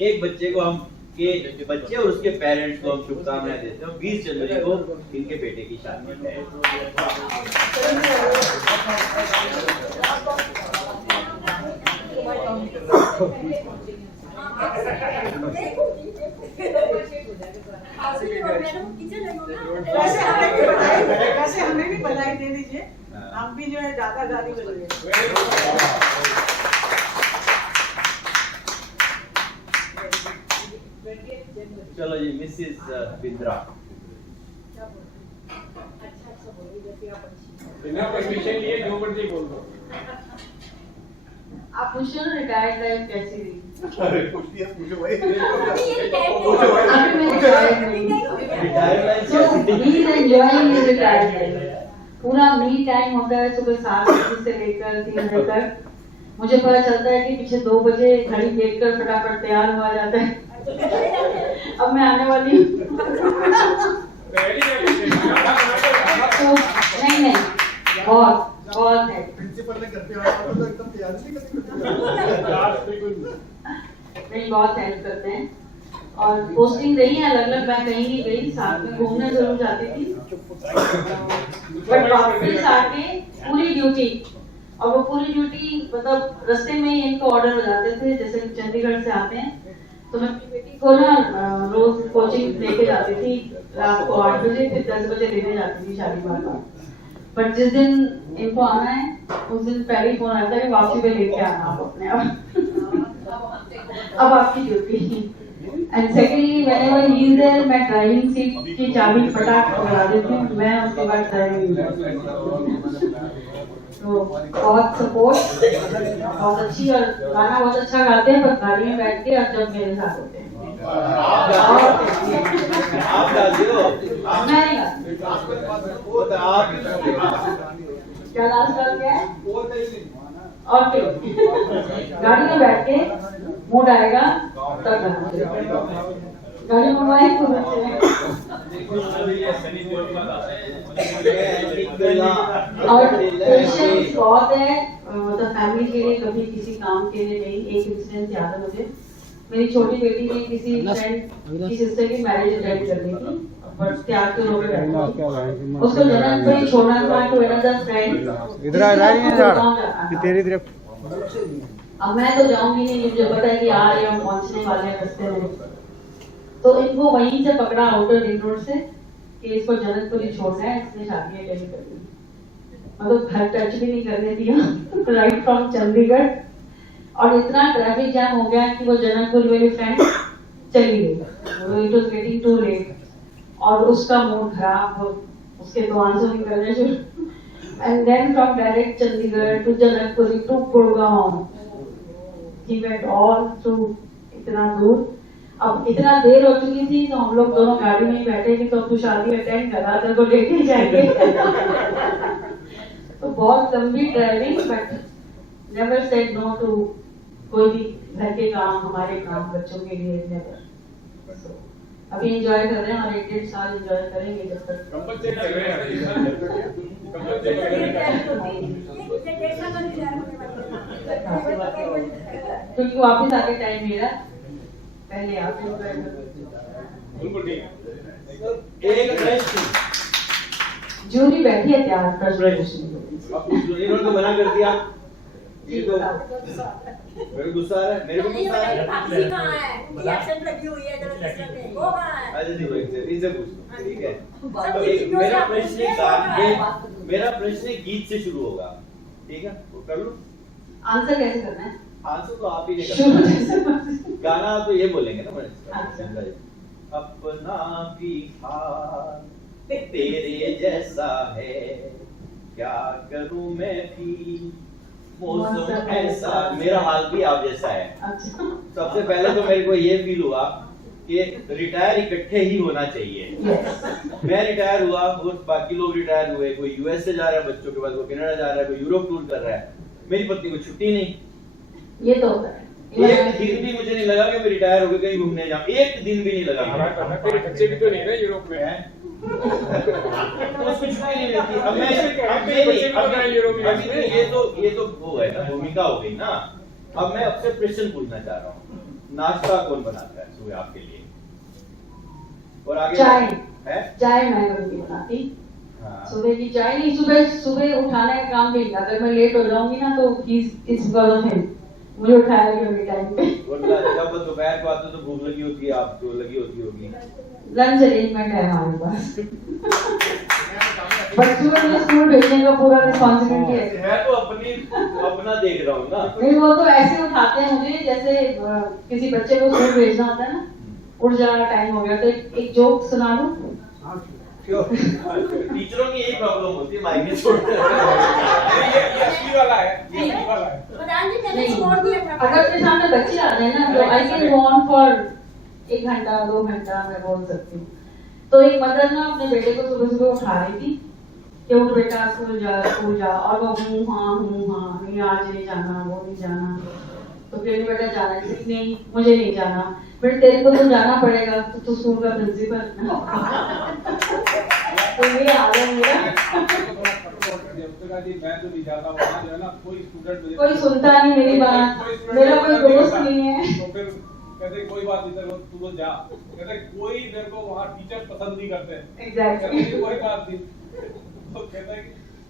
एक बच्चे को हम के बच्चे और उसके पेरेंट्स को हम शुभकामनाएं देते हैं। 20 जनवरी को इनके बेटे की शादी है। वैसे हमें भी बधाई दे दीजिए, हम भी जो है दादा दादी बन गए। चलो जी, मिसेस बिंद्रा। बिना परमिशन लिए जो मर्जी बोल दो। आप पूछो ना रिटायर्ड लाइफ कैसी रही? अरे पूछ लिया, पूछो भाई। अभी मैं retired life he is enjoying his retired life. पूरा मी टाइम होता है सुबह 7 बजे से लेकर 3 बजे तक। मुझे पता चलता है कि पीछे 2 बजे घड़ी देखकर फटाफट तैयार हुआ जाता है। अब मैं आने वाली हूँ। तो नहीं बहुत है। प्रिंसिपल ने घर पे आया तो एकदम तैयारी से करते नहीं, बहुत हेल्प करते हैं। और पोस्टिंग रही है अलग अलग, मैं कहीं नहीं गई, साथ में घूमने जरूर जाती थी, बट वापस आके पूरी ड्यूटी। और वो पूरी ड्यूटी मतलब रास्ते में ही इनको ऑर्डर हो जाते थे। जैसे चंडीगढ़ से आते हैं तो मैं अपनी बेटी को ना रोज कोचिंग लेके जाती थी रात को 8 बजे, फिर 10 बजे लेने जाती थी शालीमार में। बट जिस दिन इनको आना है उस दिन पहले ही फोन आता है कि वापसी पे लेके आना आप अपने आप। अब आपकी duty. And secondly whenever he is there, मैं ड्राइविंग सीट की चाबी फटाक लगा देती हूँ, मैं उसके बाद ड्राइविंग। तो बहुत सपोर्ट, बहुत अच्छी, और गाना बहुत अच्छा गाते हैं, पर गाड़ी में बैठ के और जब मेरे साथ होते हैं। आप गाते हो? मैं नहीं गाती। क्या लास्ट बात क्या है? और क्या गाड़ी में बैठ के मूड आएगा तब गाना। गाड़ी मंगवाए तो और पेशेंस बहुत है, मतलब फैमिली के लिए, कभी किसी काम के लिए नहीं। एक इंसिडेंट याद है मुझे, मेरी छोटी बेटी ने किसी फ्रेंड की सिस्टर की मैरिज अटेंड करनी थी, बट त्याग के लोग बैठे उसको जनक पे छोड़ना था टू अनदर फ्रेंड। इधर आ रहा है यार तेरी तरफ। अब मैं तो जाऊंगी नहीं, मुझे पता है कि आ रहे हम पहुंचने वाले हैं रास्ते में। तो इनको वहीं से पकड़ा आउटर रिंग रोड से कि इसको जनकपुर ही छोड़ना है, इसने शादी अटेंड करनी। मतलब घर टच भी नहीं करने दिया राइट फ्रॉम चंडीगढ़। और इतना ट्रैफिक जैम हो गया कि वो जनकपुर मेरी फ्रेंड चली गई, it was getting too late. और उसका मूड खराब, उसके तो आंसू निकलने शुरू। And then from direct Chandigarh to Janakpuri to Gurgaon, he went all through इतना दूर। अब इतना देर हो चुकी थी तो हम लोग दोनों गाड़ी में ही बैठे कि तो तू शादी अटेंड करा, तेरे को लेके जाएंगे। तो बहुत लंबी driving, but never said no to कोई भी घर के काम, हमारे काम, बच्चों के लिए नेवर। अभी एंजॉय कर रहे हैं और 1-1.5 साल एंजॉय करेंगे जब तक। क्योंकि वापिस आके टाइम मेरा, पहले आप बिल्कुल ठीक। एक प्रश्न, जूरी बैठी है तैयार प्रश्न। इन्होंने तो मना कर दिया। ये तो मेरे गुस्सा आ रहा है, मेरे को गुस्सा आ रहा है। अच्छा जी, इनसे पूछ, ठीक है। तो मेरा प्रश्न गीत से शुरू होगा, ठीक है? कर लो। आंसर कैसे करना है? आंसर तो आप ही ने करना है। गाना तो ये बोलेंगे ना मैंने। अपना भी हाल तेरे जैसा है, क्या करूं मैं भी, मौसम ऐसा। मेरा हाल भी आप जैसा है। सबसे पहले तो मेरे को ये फील हुआ कि रिटायर इकट्ठे ही होना चाहिए। मैं रिटायर हुआ और बाकी लोग रिटायर हुए, कोई यूएस से जा रहा है बच्चों के बाद, कोई कनाडा जा रहा है, कोई यूरोप टूर कर रहा है। मेरी पत्नी को छुट्टी नहीं, ये तो होता है। एक दिन भी मुझे नहीं लगा कि मैं रिटायर होकर कहीं घूमने जाऊं, एक दिन भी नहीं लगा। तेरे बच्चे भी तो नहीं है यूरोप में हैं? तो उसको छुट्टी नहीं मिलती। अब मैं ये तो वो है ना, भूमिका हो गई ना। अब मैं आपसे प्रश्न पूछना चाह रहा हूँ, नाश्ता कौन बनाता है सुबह आपके लिए? और आगे चाय है? चाय मैं नहीं बनाती। हाँ। सुबह की चाय नहीं, सुबह उठाने का काम भी नहीं। अगर मैं लेट हो जाऊंगी ना तो इस बात में मुझे उठाया क्यों टाइम पे। जब दोपहर को आते तो भूख लगी होती है, आपको लगी होती होगी। लंच अरेंजमेंट है हमारे पास। बच्चों को स्कूल भेजने का पूरा रिस्पॉन्सिबिलिटी है। मैं तो अपना देख रहा हूँ ना। नहीं, वो तो ऐसे उठाते हैं मुझे जैसे किसी बच्चे को स्कूल भेजना होता है ना, उठ जा टाइम हो गया तो एक जोक सुना दूं। टीचरों की यही प्रॉब्लम होती है, माइक में छोड़ते हैं। ये वाला है, ये वाला है। अगर अपने सामने बच्चे आ जाए ना तो I can go on for 1 घंटा 2 घंटा मैं बोल सकती हूँ। तो एक मदर ना अपने बेटे को सुबह सुबह उठा रही थी कि उठ बेटा स्कूल जा, और वो हूँ हाँ नहीं आज नहीं जाना, वो नहीं जाना। तो फिर बेटा जाना है, नहीं मुझे नहीं जाना। फिर तेरे को तो जाना पड़ेगा, तो स्कूल का प्रिंसिपल। तो ये हाल है मेरा। मैं तो नहीं जाता वहाँ जो है ना, कोई स्टूडेंट कोई सुनता नहीं मेरी बात, मेरा कोई दोस्त नहीं है। तो फिर कहते कोई बात नहीं, तू तो जा। कहते कोई मेरे को वहाँ टीचर पसंद नहीं करते। एग्जैक्टली। कोई बात नहीं। तो कहता है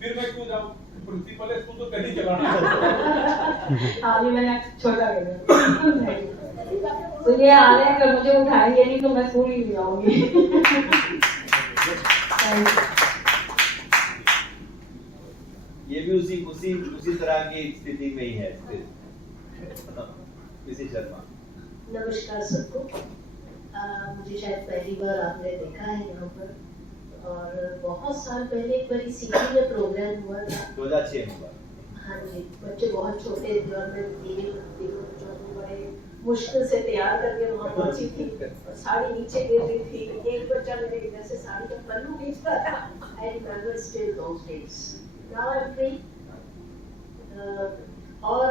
फिर मैं क्यों जाऊँ, प्रिंसिपल है, तू तो कहीं चलाना। अभी मैंने छोटा कर दिया। तो ये हाल है, अगर मुझे उठाएंगे नहीं तो मैं स्कूल ही नहीं जाऊंगी। ये भी उसी तरह की स्थिति में ही है किसी शर्मा। नमस्कार सबको। मुझे शायद पहली बार आपने देखा है यहाँ पर, और बहुत साल पहले एक बारी सिटी में प्रोग्राम हुआ था 2006 में। हाँ जी, बच्चे बहुत छोटे थे और मैं बच्चों को बड़े मुश्किल से तैयार करके वहाँ पहुंची थी। साड़ी नीचे गिर रही थी, एक बच्चा मेरे इधर से साड़ी का पल्लू खींच रहा था। I remember still those days. Now I'm free. और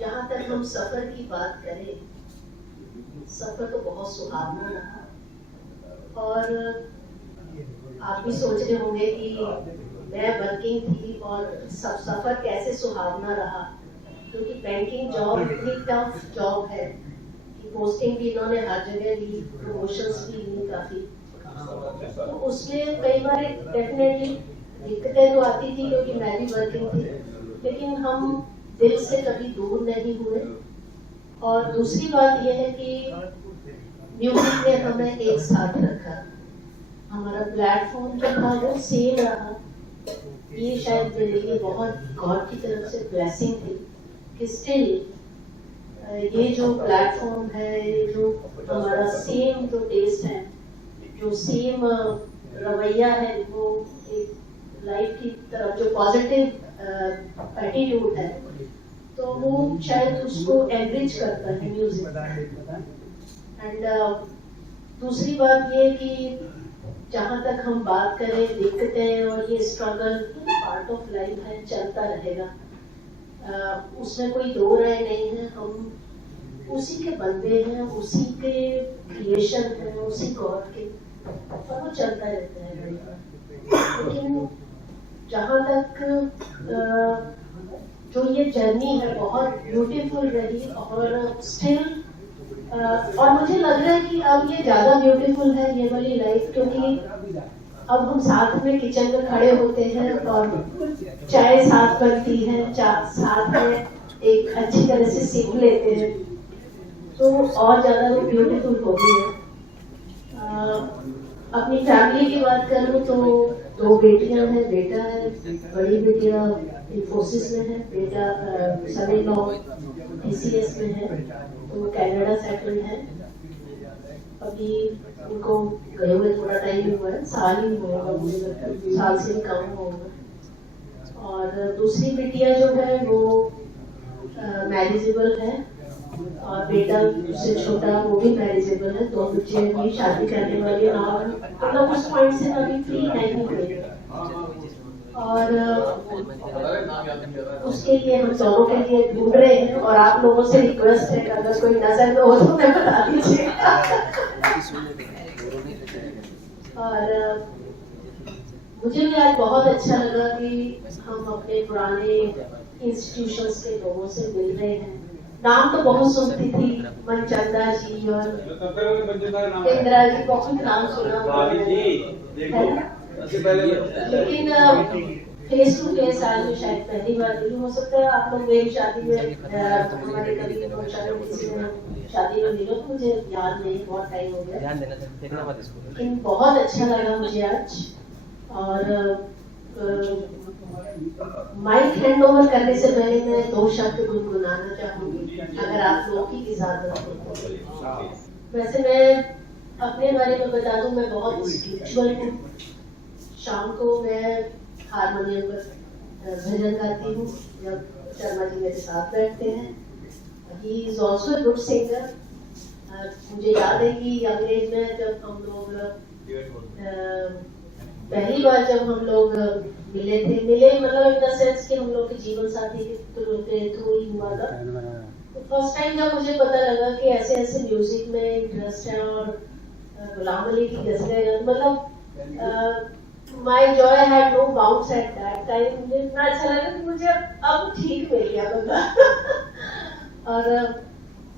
जहाँ तक हम सफर की बात करें, सफर तो बहुत सुहावना रहा। और आप भी सोच रहे होंगे कि मैं वर्किंग थी और सफर कैसे सुहावना रहा, क्योंकि बैंकिंग जॉब इतनी टफ जॉब है कि पोस्टिंग भी इन्होंने हर जगह ली, प्रमोशंस भी ली काफी। तो उसमें कई बार डेफिनेटली दिक्कतें तो आती थी क्योंकि मैं भी वर्किंग थी, लेकिन हम दिल से कभी दूर नहीं हुए। और दूसरी बात यह है कि म्यूजिक ने हमें एक साथ रखा, हमारा प्लेटफॉर्म जो था वो सेम रहा। ये शायद मेरे लिए बहुत गॉड की तरफ से ब्लेसिंग थी कि स्टिल ये जो प्लेटफॉर्म है, जो हमारा सेम जो टेस्ट है, जो सेम रवैया है, वो एक लाइफ की तरफ जो पॉजिटिव एटीट्यूड है, तो वो शायद उसको एनरिच करता है म्यूजिक। एंड दूसरी बात ये कि जहाँ तक हम बात करें दिक्कतें और ये स्ट्रगल पार्ट ऑफ लाइफ है, चलता रहेगा, उसमें कोई दो राय नहीं है। हम उसी के बंदे हैं, उसी के क्रिएशन हैं, उसी गॉड के, और वो चलता रहता है। लेकिन जहाँ तक जो ये जर्नी है बहुत ब्यूटीफुल रही, और स्टिल और मुझे लग रहा है कि अब ये ज्यादा ब्यूटीफुल है ये वाली लाइफ, क्योंकि अब हम साथ में किचन में खड़े होते हैं और चाय साथ बनती है, साथ में एक अच्छी तरह से सीख लेते हैं, तो और ज्यादा वो ब्यूटीफुल हो गई है। अपनी फैमिली की बात करूँ तो 2 बेटियां हैं, बेटा है, बड़ी बेटियां इंफोसिस में है, बेटा सन-इन-लॉ TCS में है, तो कनाडा सेटल है। अभी उनको गए हुए थोड़ा टाइम हुआ है, साल ही हुआ होगा, मुझे लगता है साल से भी कम होगा। और दूसरी बिटिया जो है वो मैरिजेबल है, और बेटा उससे छोटा वो भी मैरिजेबल है। 2 बच्चे भी शादी करने वाले, और मतलब उस पॉइंट से अभी फ्री नहीं हुए। और उसके लिए हम दोनों के लिए ढूंढ रहे हैं और आप लोगों से रिक्वेस्ट है कि अगर कोई नजर में हो तो मैं बता दीजिए। और मुझे भी आज बहुत अच्छा लगा कि हम अपने पुराने इंस्टीट्यूशंस के लोगों से मिल रहे हैं। नाम तो बहुत सुनती थी, मनचंदा जी और इंदिरा जी, बहुत नाम सुना, लेकिन फेस टू फेस आज में शायद पहली बार मिली। हो सकता है आप लोग मेरी शादी में हमारे कभी किसी ने शादी में मिलो, तो मुझे याद नहीं, बहुत टाइम हो गया, लेकिन बहुत अच्छा लगा मुझे आज। और माइक हैंड ओवर करने से पहले मैं 2 शब्द गुनगुनाना चाहूंगी, अगर आप लोगों की इजाजत हो तो। वैसे मैं अपने बारे में बता दूं, मैं बहुत स्पिरिचुअल हूँ। शाम को मैं हारमोनियम पर भजन गाती हूँ जब शर्मा जी मेरे साथ बैठते हैं। He is also good singer. मुझे याद है कि यंग एज में जब हम लोग पहली बार जब हम लोग मिले मतलब इन द सेंस कि हम लोग के जीवन साथी के थ्रू ही हुआ था। तो फर्स्ट टाइम जब मुझे पता लगा कि ऐसे ऐसे म्यूजिक में इंटरेस्ट है और गुलाम अली की गजलें, मतलब my joy had no bounds at that time. मुझे इतना अच्छा लगा कि मुझे अब ठीक मिल गया बंदा। और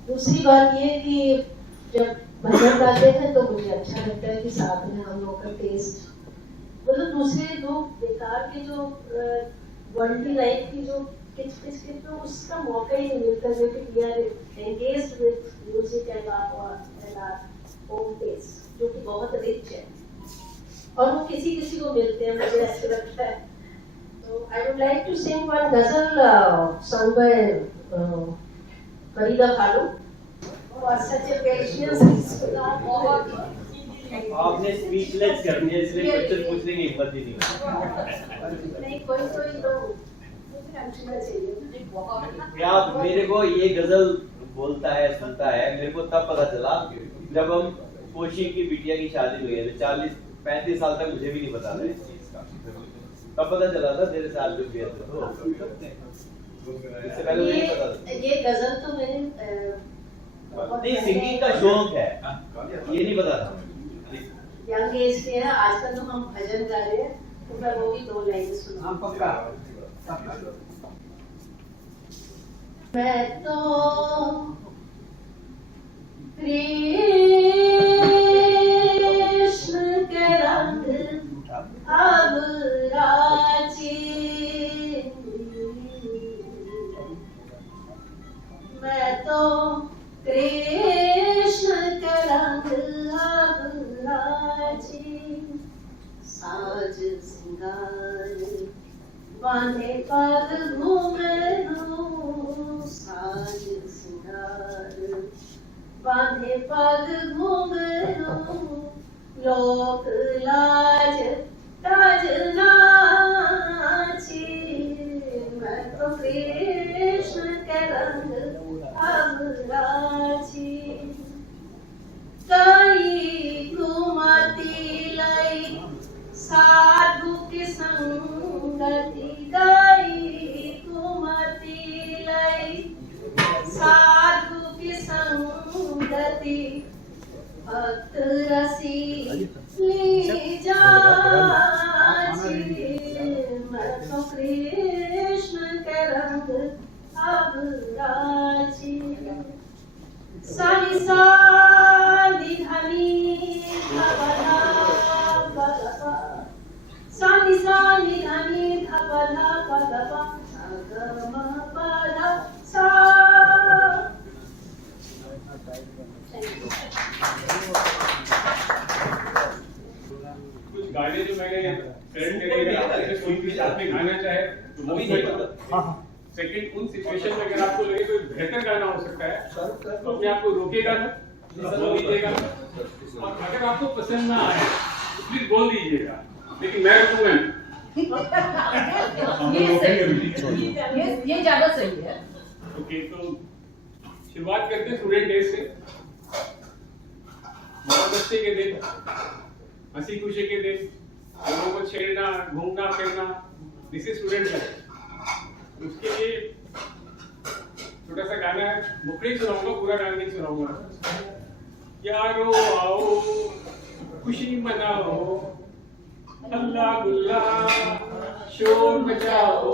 दूसरी बात ये कि जब भजन गाते हैं तो मुझे अच्छा लगता है कि साथ में हम लोग का टेस्ट, मतलब दूसरे जो बेकार के जो वर्ल्डली लाइफ की जो किच तो उसका मौका ही नहीं मिलता, जो कि we are engaged with music and our own taste, जो कि बहुत रिच है और वो किसी किसी को मिलते हैं, मुझे ऐसा लगता है। तो I would like to sing one ghazal sung by Farida Khanum और सच ए पेशेंस। आपने स्पीचलेस कर दिया, इसलिए क्वेश्चन पूछने की हिम्मत ही नहीं। कोई तो चाहिए। आप मेरे को ये गजल बोलता है सुनता है, मेरे को तब पता चला जब हम कोशी की बिटिया की शादी हुई है। 40-35 साल तक मुझे भी नहीं पता था इस चीज का, तब पता चला था मेरे साल जो किया था। इससे पहले मुझे नहीं पता था। ये गजल तो मैंने नहीं, सिंगिंग का शौक है, ये नहीं पता था। यंग एज के है, आजकल तो हम भजन गा रहे हैं, तो मैं वो भी 2 लाइन सुना। मैं तो कृष्ण के रंग अब राजी, मैं तो कृष्ण के रंग अब राजी, साज सिंगार बांधे पग घूमरू, साज सिंगार बांधे पग घूमरू, लोक लाज ताज नाची, मैं तो कृष्ण के रंग अब राजी। कई कुमति लई साधु की संगति, गई कुमति लई साधु की संगति, भक्त रसी ली जाची, मैं तो कृष्ण के रंग अब राजी। सानी सानी धनी धपधा पदपा, सानी सानी धनी धपधा पदपा, अगम पदा सा। कुछ गाने जो मैंने फ्रेंड के लिए आपके कोई भी साथ में गाना चाहे तो वो भी नहीं पता। सेकंड, उन सिचुएशन में अगर आपको लगे कोई बेहतर गाना हो सकता है तो अपने आप को रोकेगा ना, बोल दीजिएगा, और अगर आपको पसंद ना आए तो प्लीज बोल दीजिएगा, लेकिन मैं रुकूंगा। ये सही है, ये ज्यादा सही है। ओके, तो शुरुआत करते हैं स्टूडेंट डेज से। बच्चे के दिन, हंसी खुशी के दिन, लोगों को छेड़ना, घूमना फिरना, दिस इज स्टूडेंट लाइफ। उसके लिए छोटा सा गाना है, मुखड़ी सुनाऊंगा, पूरा गाना नहीं सुनाऊंगा। यारो आओ खुशी मनाओ, हल्ला गुल्ला शोर मचाओ,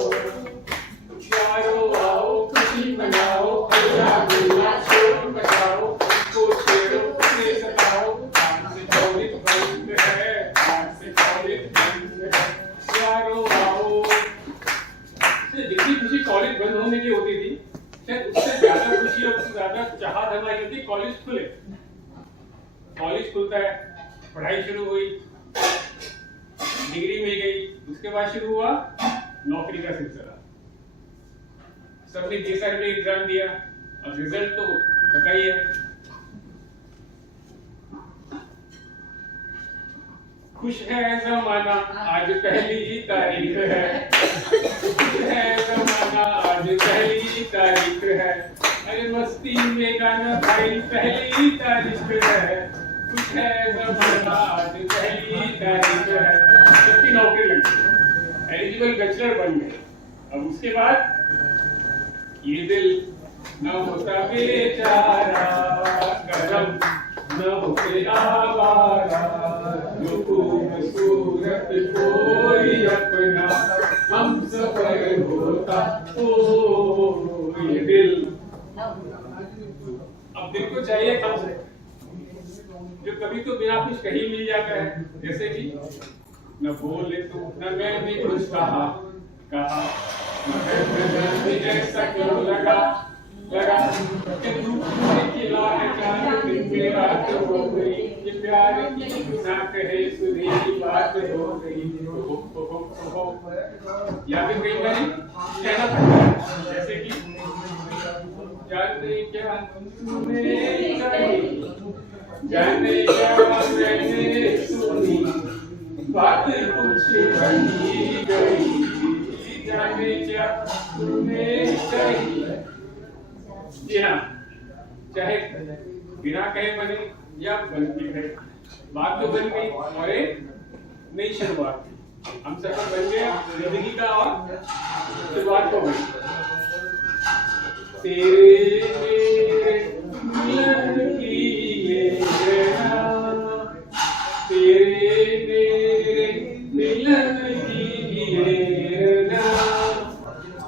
यारो आओ खुशी मनाओ, हल्ला गुल्ला शोर मचाओ, को छेड़ो उसे सताओ, आज से 24 बंद है, आज से 24 बंद है, यारो आओ। जितनी खुशी कॉलेज बंद होने की होती थी, शायद उससे ज्यादा खुशी और उससे ज्यादा चाहत हमारी होती कॉलेज खुले। कॉलेज खुलता है, पढ़ाई शुरू हुई, डिग्री मिल गई, उसके बाद शुरू हुआ नौकरी का सिलसिला। सबने जेएसआर में एग्जाम दिया, अब रिजल्ट तो पता ही है। खुश है जमाना आज पहली तारीख है, खुश है जमाना आज पहली तारीख है, अरे मस्ती में गाना भाई पहली तारीख है, खुश है जमाना आज पहली तारीख है। सबकी नौकरी लग गई, एलिजिबल बैचलर बन गए। अब उसके बाद ये दिल न होता बेचारा गरम, न होते आवारा, सूरत कोई अपना हम सफर होता ओ ये दिल। अब दिल को चाहिए कम से जो कभी तो बिना कुछ कहीं मिल जाता है, जैसे कि न बोले तो न मैंने कुछ कहा ऐसा क्यों लगा कि तुमने खिला है जान मेरा तो हो गई, ये प्यार की ना कहे सुनी बात हो गई। या फिर कई बार कहना पड़ता है, जैसे कि जाने क्या तुमने कही, जाने क्या मैंने सुनी, बात कुछ बनी गई, जाने क्या तुमने कही। जी हाँ, चाहे बिना कहे बने या बन के कहे, बात तो बन गई और एक नई शुरुआत थी। हम सफर बन गया जिंदगी का और शुरुआत हो गई। तेरे मेरे मिलन की ये राह, तेरे मेरे मिलन की ये राह,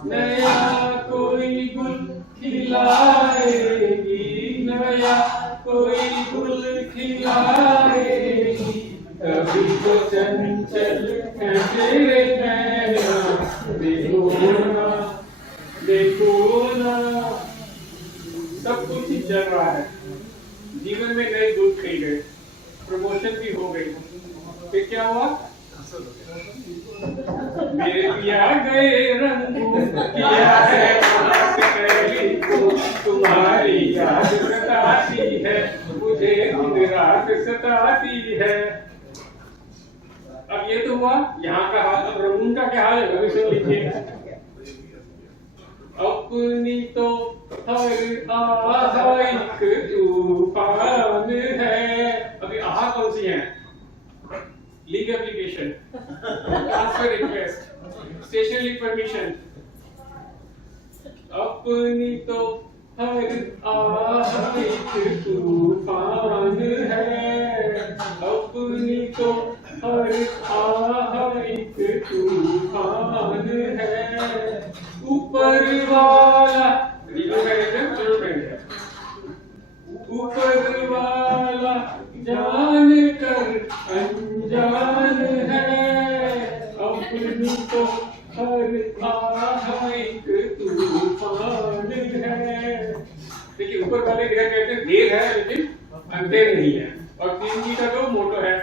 नया कोई गुल खिलाएगी, नया कोई गुल खिलाएगी, कभी तो चंचल है तेरे नैना, देखो ना देखो ना। सब कुछ ही चल रहा है, जीवन में नए गुल खिल गए, प्रमोशन भी हो गई, फिर क्या हुआ? मेरे पिया गए रंग किया है तुम्हारी याद सताती है, मुझे दिन रात सताती है। अब ये तो हुआ यहाँ का हाल, अब रंगून का क्या हाल है अभी सुन लीजिए। अपनी तो हर आहा एक तूफान है। अभी आहा कौन सी है? League application, transfer request, station league permission. अपनी तो हर आह एक तूफान है, अपनी तो हर आह एक तूफान है, ऊपर वाला ऊपर वाला जान कर अनजान है, अपनी तो हर आह एक तूफान है। देखिए ऊपर वाले ग्रह कहते हैं देर है लेकिन अंधेर नहीं है, और 3G का तो मोटो है,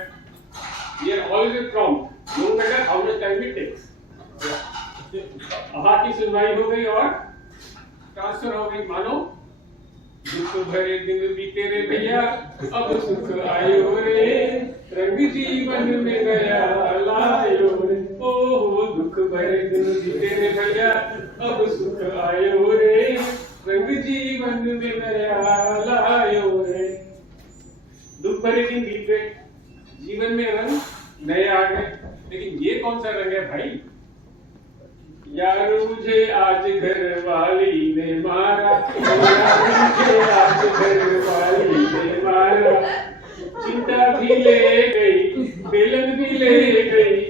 ये always prompt, no matter how much time it takes. आहा की सुनवाई हो गई और ट्रांसफर हो गई। मानो दुख भरे दिन बीते रे भैया, अब सुख आयो रे, रंग जीवन में गया लायो रे, ओ दुख भरे दिन बीते रे भैया, अब सुख आयो रे, रंग जीवन में गया लायो रे। दुख भरे दिन बीत गए, जीवन में रंग नए आ गए, लेकिन ये कौन सा रंग है भाई? यार मुझे आज घर वाली ने मारा, यार मुझे आज घर वाली ने मारा, चिंता भी ले गई बेलन भी ले गई,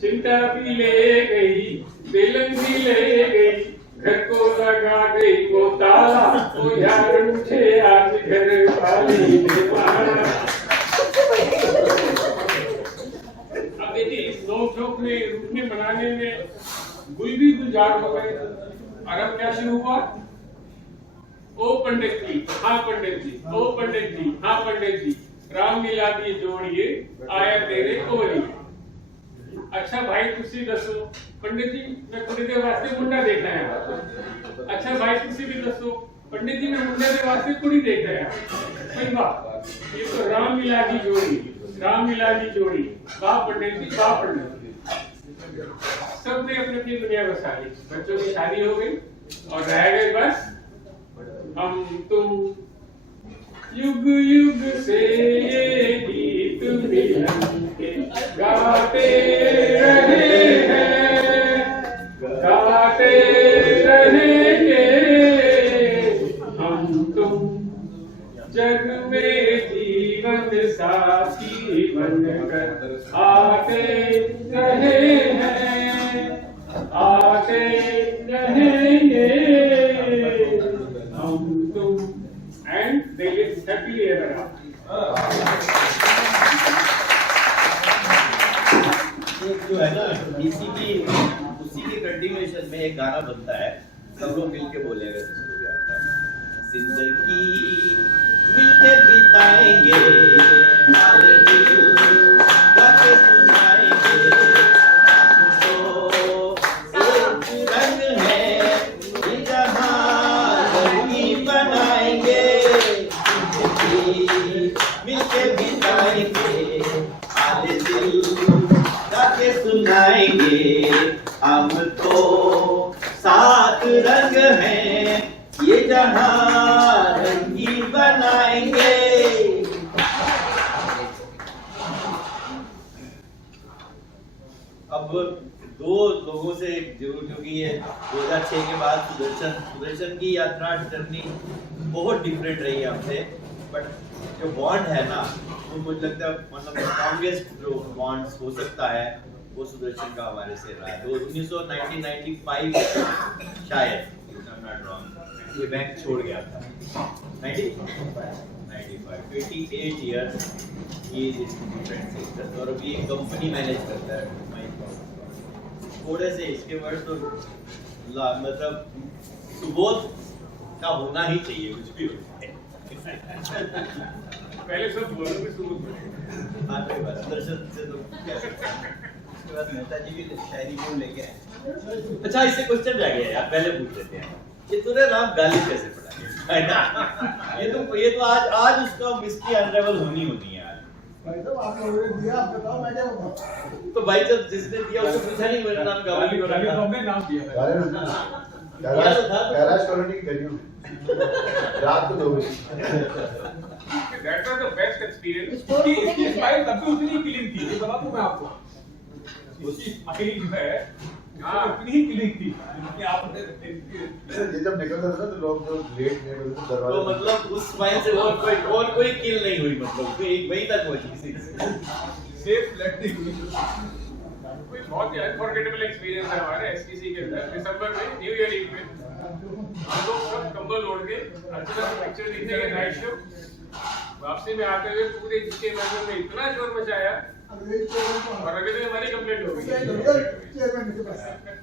चिंता भी ले गई बेलन भी ले गई, घर को लगा गई वो ताला, ओ यार मुझे आज घर वाली ने मारा। अब देखिए इस नोक झोंक में रुकने बनाने में गुल भी गुलजार हो गए। और अब क्या शुरू हुआ? ओ पंडित जी, हाँ पंडित जी, ओ पंडित जी, हाँ पंडित जी, राम मिला दिए जोड़िए आया तेरे कोरी। अच्छा भाई तुसी दसो पंडित जी, मैं कुड़ी दे वास्ते मुंडा देख रहा है। अच्छा भाई तुसी भी दसो पंडित जी, मैं मुंडे दे वास्ते कुड़ी देख रहा है। भाई वाह, ये तो राम मिला दी जोड़ी, राम मिला दी जोड़ी, वाह पंडित जी, वाह पंडित जी। सबने अपनी अपनी दुनिया बसा ली, बच्चों की शादी हो गई और रह गए बस हम तुम। युग युग से ये गीत मिलन के गाते रहे हैं, गाते रहेंगे हम तुम, जग में जीवन साथी बनकर आते रहे हैं, आते रहेंगे हम तुम, and they live happily ever after. जो है ना उसी की कंटिन्यूएशन में एक गाना बनता है, सब लोग मिलके बोलेंगे जिंदगी मिलके बिताएंगे, हमारे दिल गाके सुनाएंगे, तो एक रंग है ये जहां रंगी बनाएंगे, जिंदगी मिलके बिताएंगे, हमारे दिल गाके सुनाएंगे, हम तो सात रंग हैं ये जहां रंगी बनाएंगे। अब दो लोगों से जरूर, क्योंकि ये 2006 के बाद सुदर्शन की यात्रा जर्नी बहुत डिफरेंट रही है हमसे, बट जो बॉन्ड है ना वो मुझे लगता है मतलब स्ट्रॉन्गेस्ट जो बॉन्ड्स हो सकता है वो सुदर्शन का हमारे से रहा है। 1995 शायद ये बैंक छोड़ गया था 95 28 इयर्स ये डिफरेंट सेक्टर, और अभी एक कंपनी मैनेज करता है। थोड़े से इसके वर्ड तो मतलब सुबोध का होना ही चाहिए, कुछ भी हो पहले सब बोलो कि सुबोध। हाँ तो बस दर्शन से तो उसके बाद नेताजी की शायरी क्यों लेके आए? अच्छा इससे क्वेश्चन रह गया यार, पहले पूछ लेते हैं, ये तूने नाम गालिब कैसे पढ़ा है ना? ये तो आज उसका मिस्ट्री अनरेवल होनी है यार। भाई साहब आप लोगों ने दिया, आप बताओ मैं क्या बताऊं? तो भाई जब जिसने दिया उसको पूछा नहीं मेरा नाम गालिब हो रहा था, हमने नाम दिया था कैलाश कॉलोनी की गलियों में रात को 2 बजे। That was the best experience. इसकी स्माइल तब भी उतनी क्लीन थी, ये बता दूं मैं आपको। उसकी स्माइल जो है उतनी ही क्लीन थी कि आपने ये जब निकलता था ना तो लोग जो लेट नहीं होते थे दरवाजे, तो मतलब उस स्माइल से और कोई किल नहीं हुई, मतलब तो एक वहीं तक पहुंची सेफ लैंडिंग। कोई बहुत ही अनफॉरगेटेबल एक्सपीरियंस है हमारे एसटीसी के अंदर। दिसंबर में न्यू ईयर ईव में हम लोग सब कंबल ओढ़ के अच्छे से पिक्चर देखने गए नाइट शो। वापसी में आते हुए पूरे जिसके मैंने में इतना शोर मचाया और अगले दिन हमारी कंप्लेंट हो गई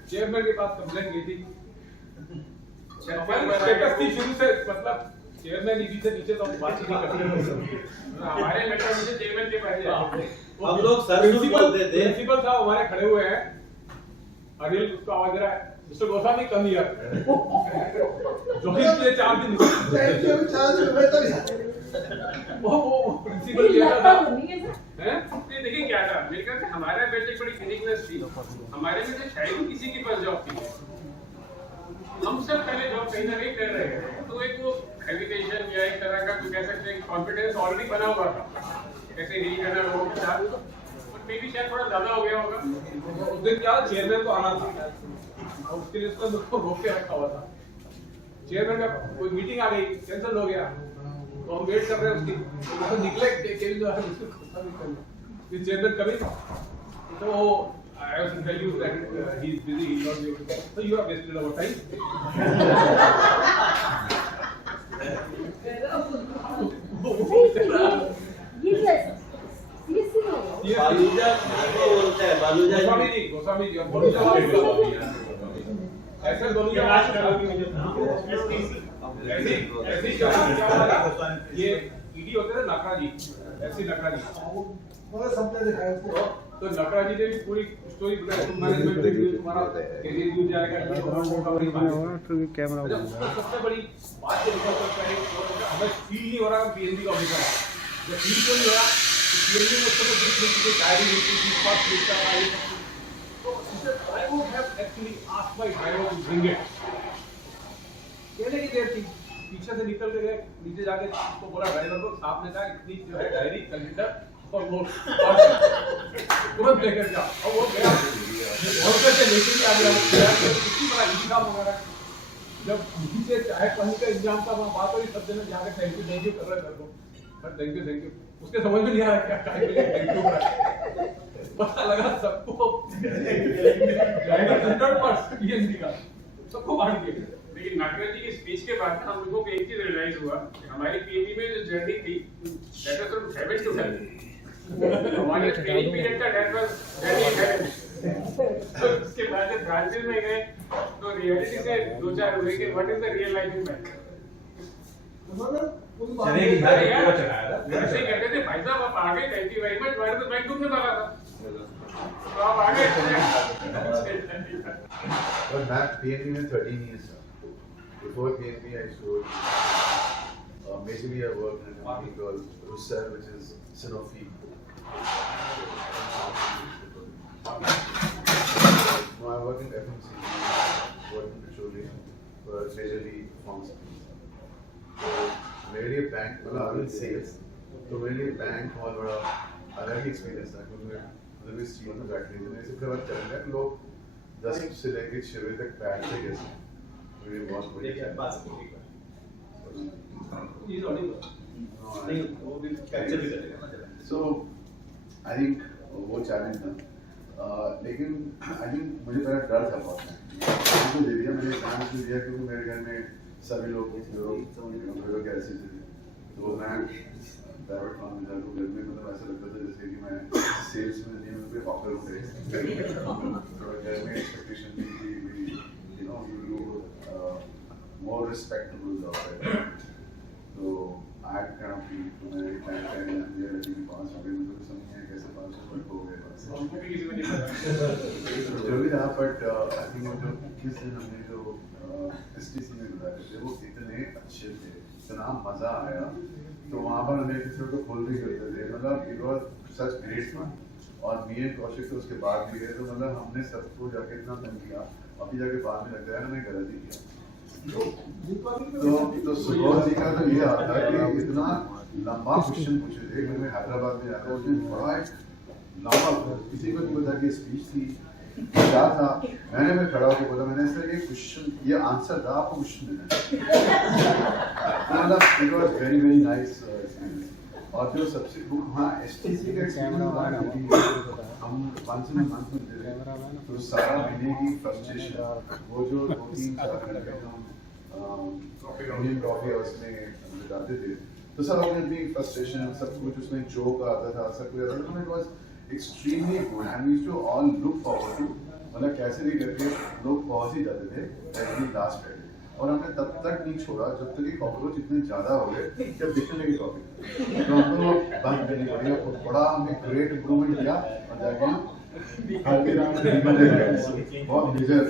चेयरमैन के पास कंप्लेंट की थी। स्टेटस थी शुरू से, मतलब चेयरमैन नीचे तो बात ही नहीं करते, हमारे लेटर नीचे चेयरमैन के पास जाते। हम लोग सर बोलते थे, प्रिंसिपल साहब हमारे खड़े हुए हैं, अनिल उसको आवाज दे रहा है मिस्टर गोस्वामी कम हियर, जो कि इसके 4 दिन वो प्रिंसिपल क्या था हैं? देखिए क्या था, मेरे ख्याल से हमारे बेटे बड़ी यूनिकनेस थी, हमारे में से शायद ही किसी के पास जॉब थी। हम सब पहले जॉब कहीं ना कहीं कर रहे हैं, तो एक वो हेजिटेशन या एक तरह का कह सकते हैं कॉन्फिडेंस ऑलरेडी बना हुआ था, कैसे डील करना लोगों के साथ, और मे भी शायद थोड़ा ज्यादा हो गया होगा। उस दिन क्या चेयरमैन को आना था, और उसके लिए उसने मुझको रोक के रखा हुआ था। चेयरमैन का कोई मीटिंग आ गई, कैंसिल हो गया, तो हम वेट कर रहे हैं उसकी, तो निकले केविन जो है उसको गुस्सा भी कर लिया। चेयरमैन कभी तो I was to tell you that he is busy, he will not be able to come. So you have wasted our time. Baluja किसको बोलते हैं? बालूजा गोस्वामी जी, बालूजा ऐसे बालूजा ऐसे ये ईडी होते थे नकरा जी, ऐसे नकरा जी, सबने दिखाया उसको। तो नकरा जी ने भी पूरी स्टोरी बताई, मैनेजमेंट में तुम्हारा कैरियर यूज जाएगा, कैमरा सबसे बड़ी बात ये निकल सकता है हमें फील नहीं हो रहा पीएनबी का ऑफिसर है, जब फील क्यों नहीं हो रहा पीएनबी में उसको जो डायरी मिलती थी, फर्स्ट लिखता था, ये तो I would have actually asked my driver to bring it. कहने की देर थी, पीछे से निकल के गए, नीचे जाके उसको बोला ड्राइवर को, साहब ने कहा इतनी जो है डायरी कैलेंडर और वो तुरंत लेकर जा, और वो गया और कैसे लेके आ गया, कितनी बड़ा इंतजाम हो रहा है। जब नीचे चाय पानी का इंतजाम था वहाँ बात हुई, सब जने जाके थैंक यू कर रहे थे, सर थैंक यू, उसके समझ में नहीं आ रहा क्या चाय के लिए थैंक यू कर रहा है, पता लगा सबको ड्राइवर 100% पीएनबी का सबको बांट दिया। लेकिन नागराज जी की स्पीच के बाद हम लोगों को एक चीज रियलाइज हुआ कि हमारी पीएनबी में जो जर्नी थी that was from heaven to hell, हमारे ट्रेनिंग पीरियड का that was journey in heaven. तो उसके बाद जब ब्रांचेस में गए तो रियलिटी से दो चार हुए कि what is the real life in bank. चलेगी यार, एक को चलाया था ऐसे ही कहते थे भाई साहब आप आ गए, thank you very much, what is the bank तुमने डाला था, तो आप आ गए। But back PNB में 13 years था। Before PNB I used to work, basically I worked in a company called Rusal, which is Sanofi. No, I work in FMCG, work in petroleum, majorly pharmaceutical. तो मेरे लिए बैंक मतलब सेल्स, तो मेरे लिए बैंक बहुत बड़ा अलग ही एक्सपीरियंस था, क्योंकि मतलब इस चीज़ में बैठ रही थी। इससे बात करेंगे लोग 10 से लेकर 6 बजे तक बैठते कैसे, तो ये बहुत बड़ी बात सो आई थिंक वो चैलेंज था, लेकिन आई थिंक मुझे पहले डर था बहुत, मैंने दे दिया, मैंने एग्जाम भी दिया, क्योंकि मेरे घर में सभी लोग कैसे थे, तो मैं प्राइवेट फॉर्म में था, तो घर में मतलब ऐसा लगता था जैसे कि मैं सेल्स में नहीं हूँ, कोई ऑफर हो गए, थोड़ा घर में एक्सपेक्टेशन थी कि you know you do more respectable job है, तो I had kind of feel तो मैंने प्लान कर लिया लेकिन पास हो गए, मुझे समझ नहीं आया कैसे पास हो गए बस जो भी था। बट आई थिंक वो जो किस दिन हमने जो एसटीसी में गुजारे थे वो इतने अच्छे थे, इतना मजा आया, तो वहाँ पर हमें किसी को खोल भी करते थे, मतलब it was such great fun. और मी एंड कौशिक तो उसके बाद भी गए, तो मतलब हमने सबको जाके इतना फन किया, अभी जाके बाद में लगता है ना मैं गलत ही किया। तो सुबोध जी का तो ये आता है कि इतना लंबा क्वेश्चन पूछे थे, मैं हैदराबाद में जाता उसने बड़ा लंबा, किसी को नहीं पता कि स्पीच थी क्या था, मैं खड़ा होकर बोला, मैंने सर ये क्वेश्चन ये आंसर था, आपको क्वेश्चन देना मतलब it was very very nice experience. और जो सबसे हाँ एसटीसी का एक्सपीरियंस हम वंस इन मंथ में दे रहे हैं, तो सारा महीने की फ्रस्ट्रेशन वो जो 2-3-4 घंटे हम इंडियन कॉफी हाउस में बिताते थे, तो सब अपनी अपनी फ्रस्ट्रेशन सब कुछ उसमें जोक आता था, सब कुछ आता था, it was extremely good and we used to all look forward to, मतलब कैसे भी करके लोग पहुंच ही जाते थे every last Friday, और हमने तब तक नहीं छोड़ा जब तक कि कॉकरोच इतने ज्यादा हो गए कि अब दिखने लगी कॉफी, तो हमको बंद करनी पड़ी, और बड़ा हमने ग्रेट इम्प्रूवमेंट किया और जाके बहुत मेजर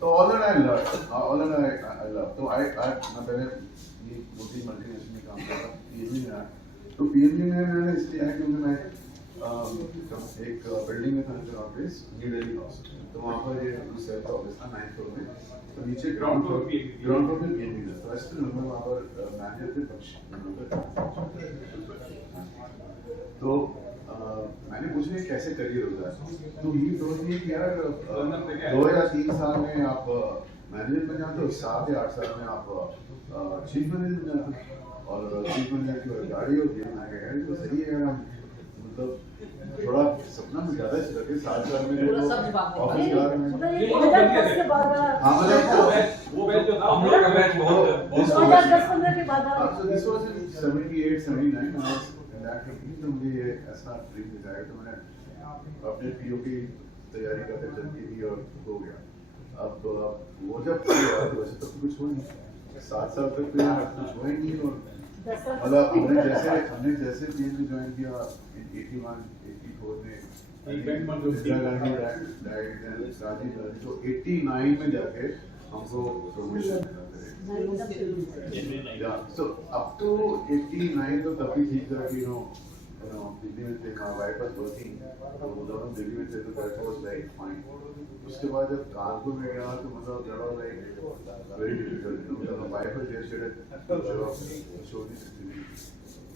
तो ऑल दैट आई लव तो आई मैं पहले ये 2-3 मल्टीनेशनल में काम कर रहा था, तो पीएनबी में मैंने इसलिए आया क्योंकि मैं एक बिल्डिंग में था जो ऑफिस न्यू दिल्ली हाउस, तो वहाँ पर ये सेल्फ ऑफिस था 9th फ्लोर में, तो नीचे ग्राउंड फ्लोर में पीएनबी था, तो ऐसे नंबर वहाँ पर मैनेजर थे पक्ष, तो मैंने पूछा ये कैसे करियर होता है, तो ये टोल्ड मी कि यार 2 या 3 साल में आप मैनेजर बन जाते हो, 7 या 8 साल में आप चीफ मैनेजर बन जाते हो, और चीफ मैनेजर की गाड़ी होती है। मैं कह तो सही है यार, मतलब थोड़ा सपना में ज्यादा चला के 7 साल में पूरा सब जवाब दे। ऑफिस जा रहे हैं। हाँ वो बैच जो था हम लोग का बैच बहुत So this was in 78, 79. I was in that company, तो मुझे ये ऐसा ड्रीम डिजायर, तो मैंने अपने पीओ की तैयारी करते जल्दी दी और हो गया। अब वो जब हुआ तो वैसे तो कुछ हुआ नहीं, 7 साल तक तो यार कुछ हुआ ही नहीं। और मतलब हमने जैसे पीएनजी ज्वाइन किया 81, 84 में, इंदिरा गांधी राजीव गांधी, तो 89 में जाके हमको प्रमोशन मिला। Yeah, so up to 89 तो तभी ठीक था कि दिल्ली में थे, my wife was working, तो दोनों दिल्ली में थे, तो that was very fine। उसके बाद जब कानपुर में गया तो मतलब that was like very difficult, मतलब my wife was there, she had a job, छोड़ नहीं सकती थी,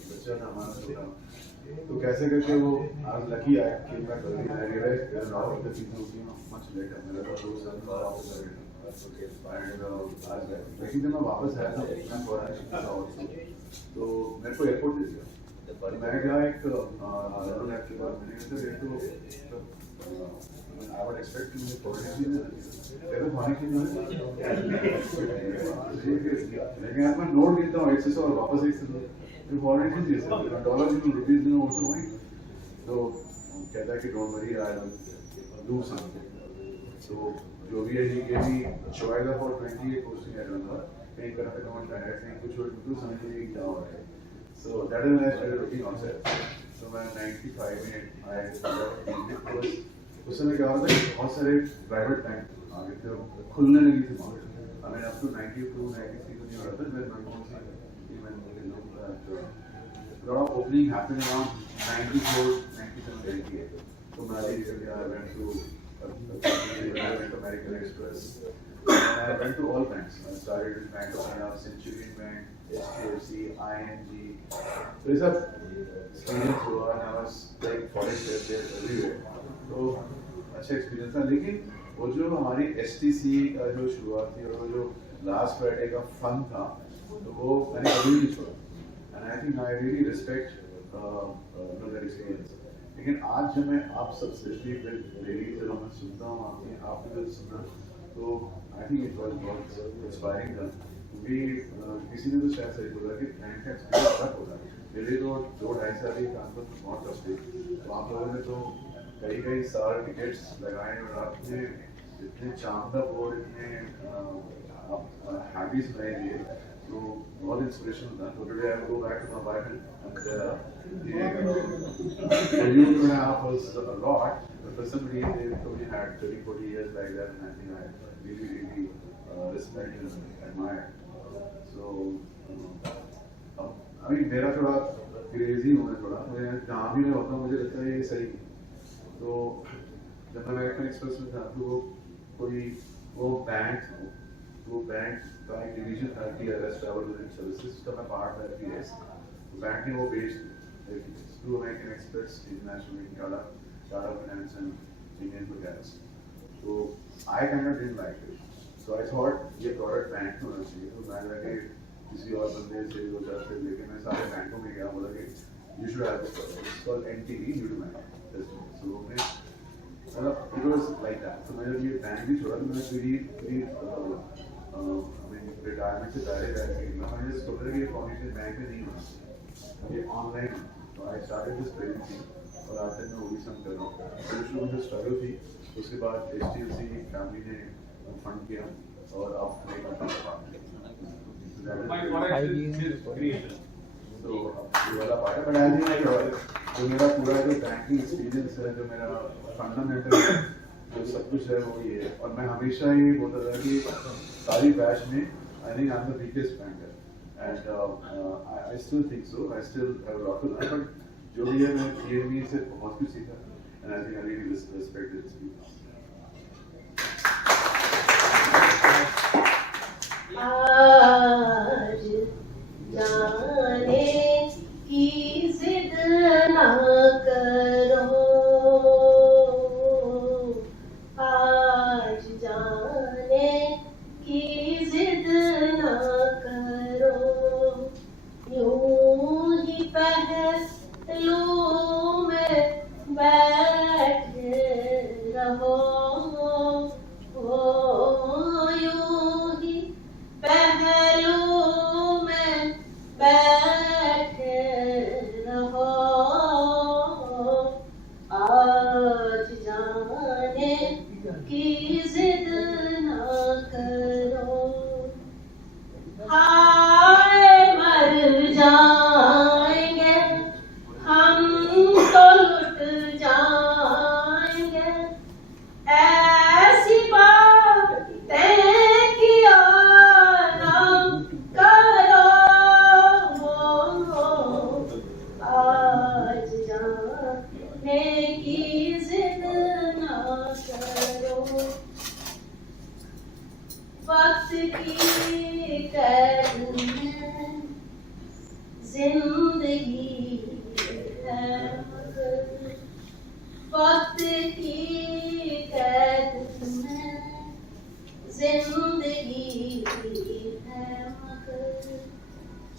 बच्चा था हमारा छोटा, तो कैसे करके वो आज लकी आया कि मैं कर लिया। I realized that a lot of the people much later, मेरा तो 2 साल बाद हो गया। लेकिन जब मैं वापस आया था तो मेरे को एयरपोर्ट दे दिया, मैं गया एक लैब के बाद, मैंने कहा ये तो I would expect to be foreign लेकिन यार मैं नोट देता हूँ 100 और वापस 100 फॉरेन एक्सचेंज डॉलर में रुपीज में वो तो वही, तो कहता है कि don't worry I will do something. So जो भी है he gave me choice for 28 posting, I don't know, कहीं पर अकाउंट डायरेक्ट नहीं कुछ और कुछ समझ नहीं क्या हो रहा है। So that is when I started looking outside. So मैं 95 में I started उस समय क्या होता है बहुत सारे प्राइवेट बैंक आगे थे, खुलने लगी थी market. I mean up to 92, 93 तो नहीं हो रहा था, when a lot of opening happened around 94, 97, 98. So मैं recently I went to American Express, and I went to all banks. I started with Bank of India, Centurion Bank, HDFC, ING. So it's a experience हुआ, and I was like foreign trade there everywhere. तो अच्छा experience था, लेकिन वो जो हमारी STC का जो शुरुआत थी और वो जो last Friday का fun था, तो वो मैंने कभी नहीं छोड़ा. And I think I really respect that experience. लेकिन आज जब मैं आप सबसे डेली जब मैं सुनता हूँ आपने जब सुना तो आई थिंक इट वाज बहुत इंस्पायरिंग था, क्योंकि किसी ने तो शायद सही बोला कि बैंक का एक्सपीरियंस तब होगा। मेरे तो 2-2.5 साल ही काम पर बहुत टफ थे, तो आप लोगों ने तो कई साल टिकट्स लगाए और आपने इतने चांदा बोर्ड, इतने हैबिट्स बनाए दिए, तो बहुत इंस्पिरेशन था। तो today I will go back to my wife and you and a half was a lot, but for somebody they probably had 30-40 years like that, and I think I really respect and admire. So I mean मेरा थोड़ा क्रेजी हूँ, मैं थोड़ा मैं जहाँ भी मैं होता हूँ मुझे लगता है ये सही। तो जब मैं अमेरिकन एक्सप्रेस में था तो वो बैंक का एक डिवीजन था TRS ट्रैवल सर्विसेज, उसका मैं पार्ट था TRS। बैंक ने वो based through American Express, International Bank, Tata Finance and Indian Gas. So I kind of didn't like it. So I thought ये product बैंक में होना चाहिए, तो मैं लगे किसी और बंदे से 2-4 से लेके मैं सारे बैंकों में गया, बोला कि you should have this product. It's called NTV, New to Bank. So मैं मतलब it was like that. तो मैं जब ये बैंक भी छोड़ा तो मैंने रिटायरमेंट से पहले मैंने सोचा कि ये फाउंडेशन बैंक में नहीं होना, ये ऑनलाइन। तो I started this training thing और आज तक मैं वही सब कर रहा हूँ। शुरू में जो स्ट्रगल थी, उसके बाद HDFC की फैमिली ने फंड किया और अब तो ये वाला पार्ट है। बट आई थिंक जो मेरा पूरा जो बैंकिंग एक्सपीरियंस है, जो मेरा फंडामेंटल जो सब कुछ है वो ये है। और मैं हमेशा ही बोलता था कि सारी बैच में I think I am the biggest banker, and I still think so. I still have a lot to learn, but जो भी है मैं PNB से बहुत कुछ सीखा, and I think I really respect it. आज जाने की जिद ना करो, कैद में जिंदगी है मगर वक्त की कैद में जिंदगी है मगर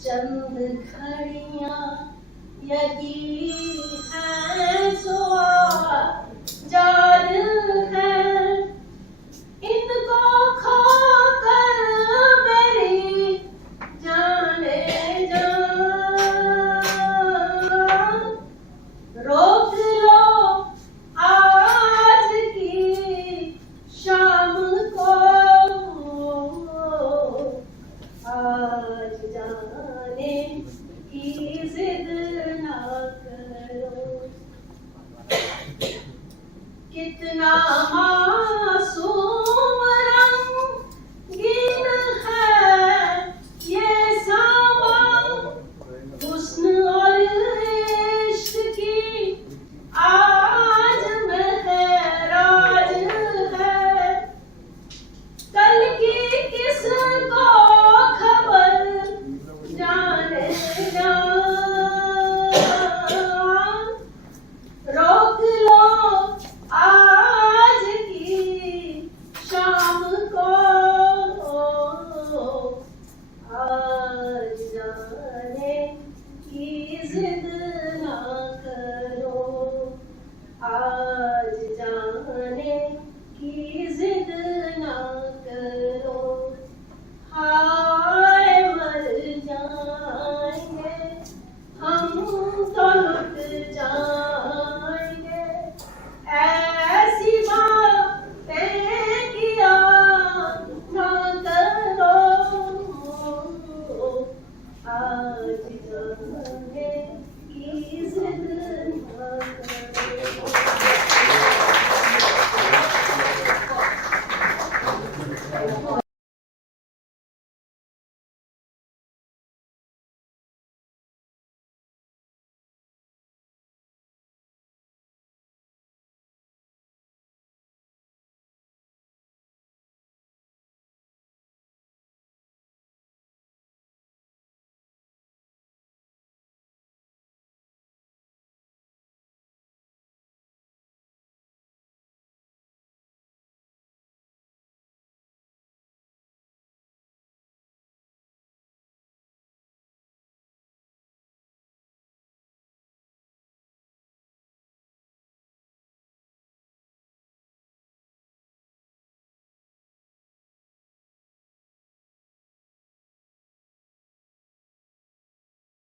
चंद घड़ियां यही है